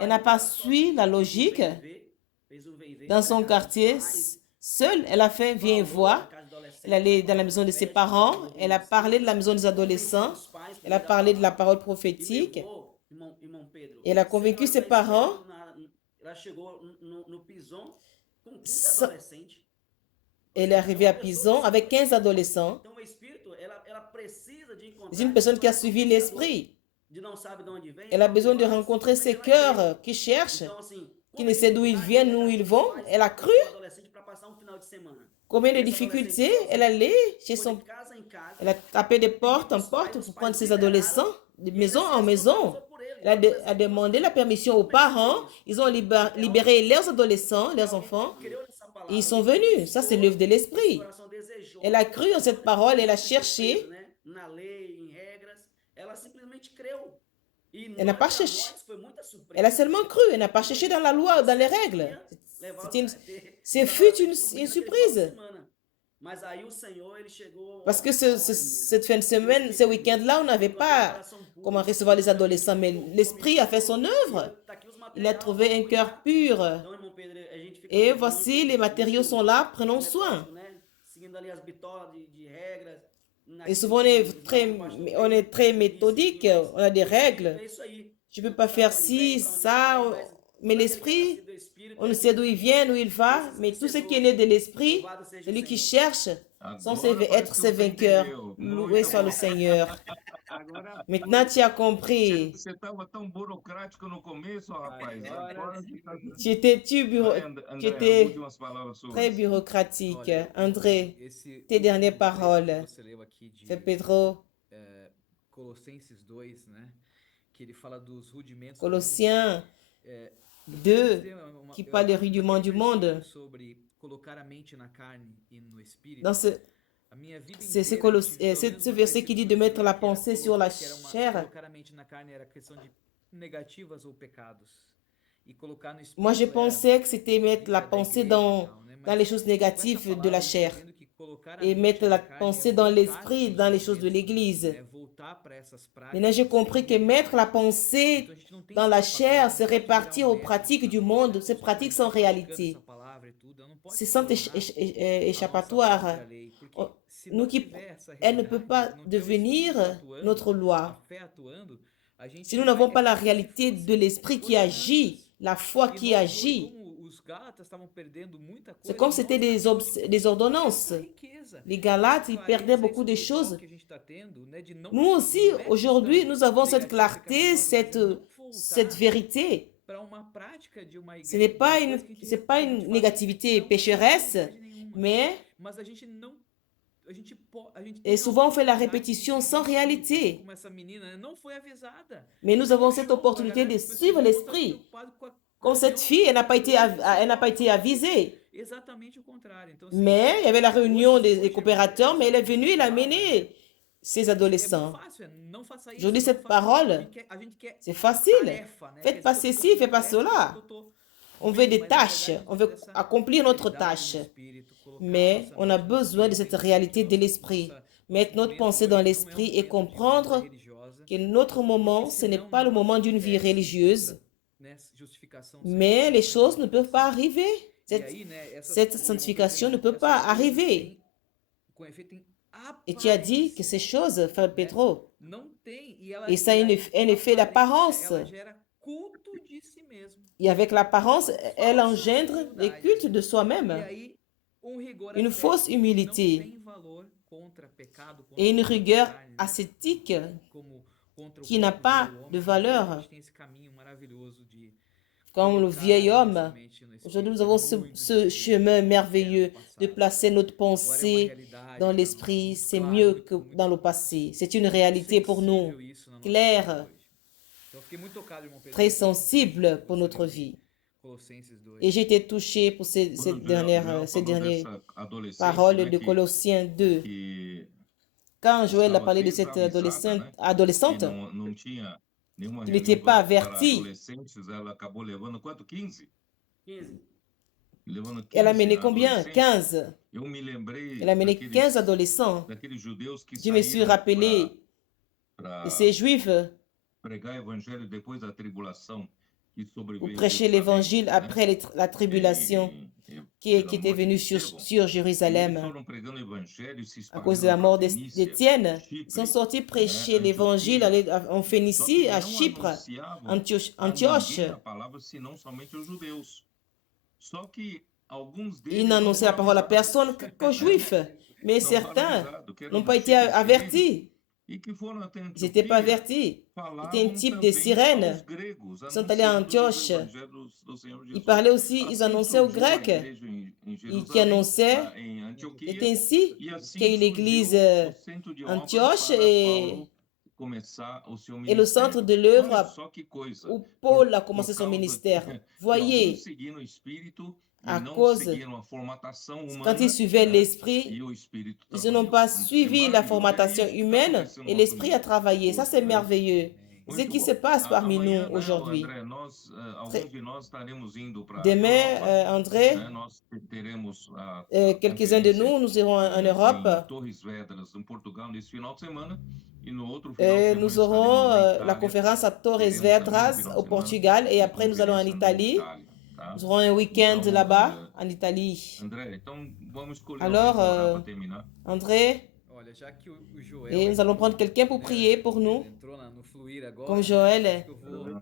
elle n'a pas suivi la logique. Dans son quartier, seule, elle a fait viens voir. Elle allait dans la maison de ses parents. Elle a parlé de la maison des adolescents. Elle a parlé de la parole prophétique. Elle a convaincu ses parents. Elle est arrivée à Pison avec 15 adolescents. C'est une personne qui a suivi l'esprit. Elle a besoin de rencontrer ces cœurs qui cherchent, qui ne savent d'où ils viennent, où ils vont. Elle a cru. Combien de difficultés elle allait chez son... Elle a tapé de porte en porte pour prendre ses adolescents, de maison en maison. Elle a demandé la permission aux parents. Ils ont libéré leurs adolescents, leurs enfants. Et ils sont venus. Ça, c'est l'œuvre de l'esprit. Elle a cru en cette parole. Elle a cherché. Elle n'a pas cherché. Elle a seulement cru. Elle n'a pas cherché dans la loi ou dans les règles. Ce fut une surprise. Parce que cette fin de semaine, ce week-end-là, on n'avait pas comment recevoir les adolescents, mais l'Esprit a fait son œuvre. Il a trouvé un cœur pur. Et voici, les matériaux sont là, prenons soin. Et souvent, on est très méthodique, on a des règles. Je ne peux pas faire ci, ça, mais l'Esprit, on ne sait d'où il vient, d'où il va, mais tout ce qui est né de l'Esprit, celui qui cherche, être ses vainqueurs. Loué soit le Seigneur. Maintenant, tu as compris. Tu étais très bureaucratique. André, tes dernières paroles. C'est Pedro. Colossiens 2, qui parle des rudiments du monde. Dans ce verset qui dit de mettre la pensée sur la chair. Moi, je pensais que c'était mettre la pensée dans les choses négatives de la chair et mettre la pensée dans l'esprit, dans les choses de l'Église. Maintenant, j'ai compris que mettre la pensée dans la chair, c'est répartir aux pratiques du monde. Ces pratiques sont réalité. Ce sont échappatoires. Elle ne peut pas devenir notre loi. Si nous n'avons pas la réalité de l'esprit qui agit, la foi qui agit, c'est comme si c'était des ordonnances. Les Galates, ils perdaient beaucoup de choses. Nous aussi, aujourd'hui, nous avons cette clarté, cette vérité. Ce n'est pas une négativité pécheresse, mais et souvent on fait la répétition sans réalité. Mais nous avons cette opportunité de suivre l'esprit. Comme cette fille, elle n'a pas été avisée. Mais il y avait la réunion des coopérateurs, mais elle est venue, elle a mené ses adolescents. Je dis cette parole, c'est facile. Faites pas ceci, faites pas cela. On veut des tâches, on veut accomplir notre tâche. Mais on a besoin de cette réalité de l'esprit. Mettre notre pensée dans l'esprit et comprendre que notre moment, ce n'est pas le moment d'une vie religieuse. Mais les choses ne peuvent pas arriver. Cette sanctification ne peut pas arriver. Et tu as dit que ces choses, frère Pedro, et ça a un effet d'apparence. Et avec l'apparence, elle engendre le culte de soi-même. Une fausse humilité et une rigueur ascétique qui n'a pas de valeur. Comme le vieil homme, aujourd'hui nous avons ce chemin merveilleux de placer notre pensée dans l'esprit. C'est mieux que dans le passé. C'est une réalité pour nous, claire, très sensible pour notre vie. Et j'ai été touché pour ces dernières paroles de Colossiens 2. Quand Joël a parlé de cette adolescente, il n'était pas averti. levando Elle a 15 mené combien? adolescentes. 15. Eu me lembrei Elle a mené 15 adolescents. daqueles judeus que Je me suis saíram rappelé de para ces Juifs pregar o evangelho depois da tribulação que pour sobreveio em prêcher Jerusalém, l'évangile né? après la tribulation qui Pela était morte venue de sur Estevão. E eles Jérusalem foram pregando o evangelho e se à cause de espalhando la mort para Fenícia, d'Étienne. Ils Chipre, sont sortis né, prêcher l'évangile Antioquia. en Só Phénicie, que à não Chypre, anunciavam a Antioche. ninguém a palavra senão somente aos judeus. Só que alguns Ils deles não n'annonçaient la foram parole à avisados, personne qu'aux Juifs. Mais não foram certains avisados, que eram n'ont do pas été tipo de sirene, avertis. e que foram até Ils n'étaient pas Antioquia, avertis. C'était un falavam type de também sirène. aos gregos, Ils sont allés à anunciando o Antioche. evangelho do Senhor Ils Jesus. parlaient aussi, ils Assim annonçaient aux surgiu a Grecs igreja em qui Jerusalém, annonçaient. em C'est Antioquia, ainsi e assim qu'il y a eu l'église surgiu o centro de obras Antioche para et Paulo começar o seu le centre ministério. de Olha l'œuvre só que coisa, où Paul a por commencé son causa ministère. que alguns Voyez, seguiram o Espírito e à não cause, seguiram a formatação quand ils humana, suivaient né? l'esprit, E o Espírito ils n'ont trabalhou. pas É suivi la maravilhoso. É formation isso que está humaine acontecendo no et nosso l'esprit a meio travaillé. Ça, hoje, c'est né? merveilleux. C'est ce Muito qui se bom. passe parmi Amanhã, nous né, aujourd'hui. André, nós, Très- alguns de nós estaremos indo para a Demain, Europa, André, né? Nós teremos a quelques-uns de nous, conferência nous irons en em Europe. Torres Vedras, em Portugal, nesse final de semana. E no outro final de semana Nous aurons estaremos na la Itália. conférence à Torres Teremos também um Vedras final au de semana Portugal et de après nous allons en conferência na Italie. Itália, tá? Nous aurons un week-end Então, là-bas en Italie. André, então vamos escolher Alors, alguém para orar para terminar. André, Olha, já que o Joel et nous allons prendre quelqu'un pour né, prier pour nous. ele entrou no fluir agora, Comme né, Joël acho est. que eu vou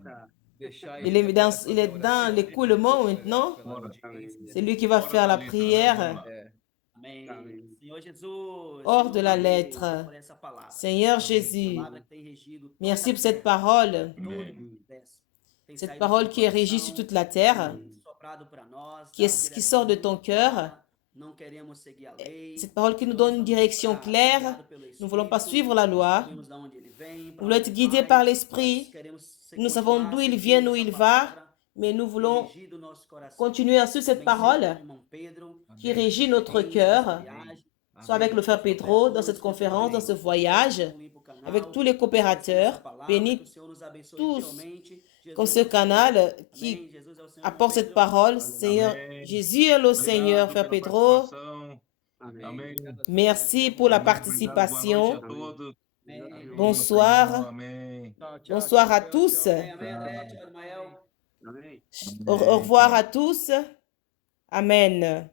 deixar Il ele est dans, agora il fazer est a dans oração l'écoulement pela- maintenant. pela Fora. audiência. C'est lui qui va Fora faire da la letra, né? prière. Vamos lá. É, Amém. Amém. Senhor Jesus. Hors de la amém lettre. por essa palavra. Seigneur Jésus, Palavra que tem regido toda merci a pour cette terra, parole. todo Amém. o universo. Tem Cette saído parole do qui est régie sur coração, toute la terre, tem soprado pra nós, qui, dá est, qui sort de direção ton cœur. clara. Não queremos seguir a lei. Cette parole qui nous Nós donne une vamos direction ficar claire. guiados pelo Nous ne voulons pas Espírito, suivre la loi. sabemos de onde ele vem, Nous pra voulons onde être guidés vai. par Nós l'Esprit. queremos Nous savons continuar d'où il seguindo vient, où essa il va. palavra Mais nous que voulons regir do nosso coração. continuer à suivre cette Também seja parole com o irmão Pedro, qui régit notre nessa cœur. viagem. Soit avec le frère Pedro dans cette conférence, dans ce voyage, avec tous les coopérateurs, bénis tous comme ce canal qui apporte cette parole. Seigneur Jésus est le Seigneur, frère Pedro. Amém. Merci pour la Amém. Obrigado. Boa participation. noite a todos. Bonsoir. Tchau, tchau. Bonsoir à tous. Amém, André, tchau, Ismael. Amém. Au revoir à tous. Amen.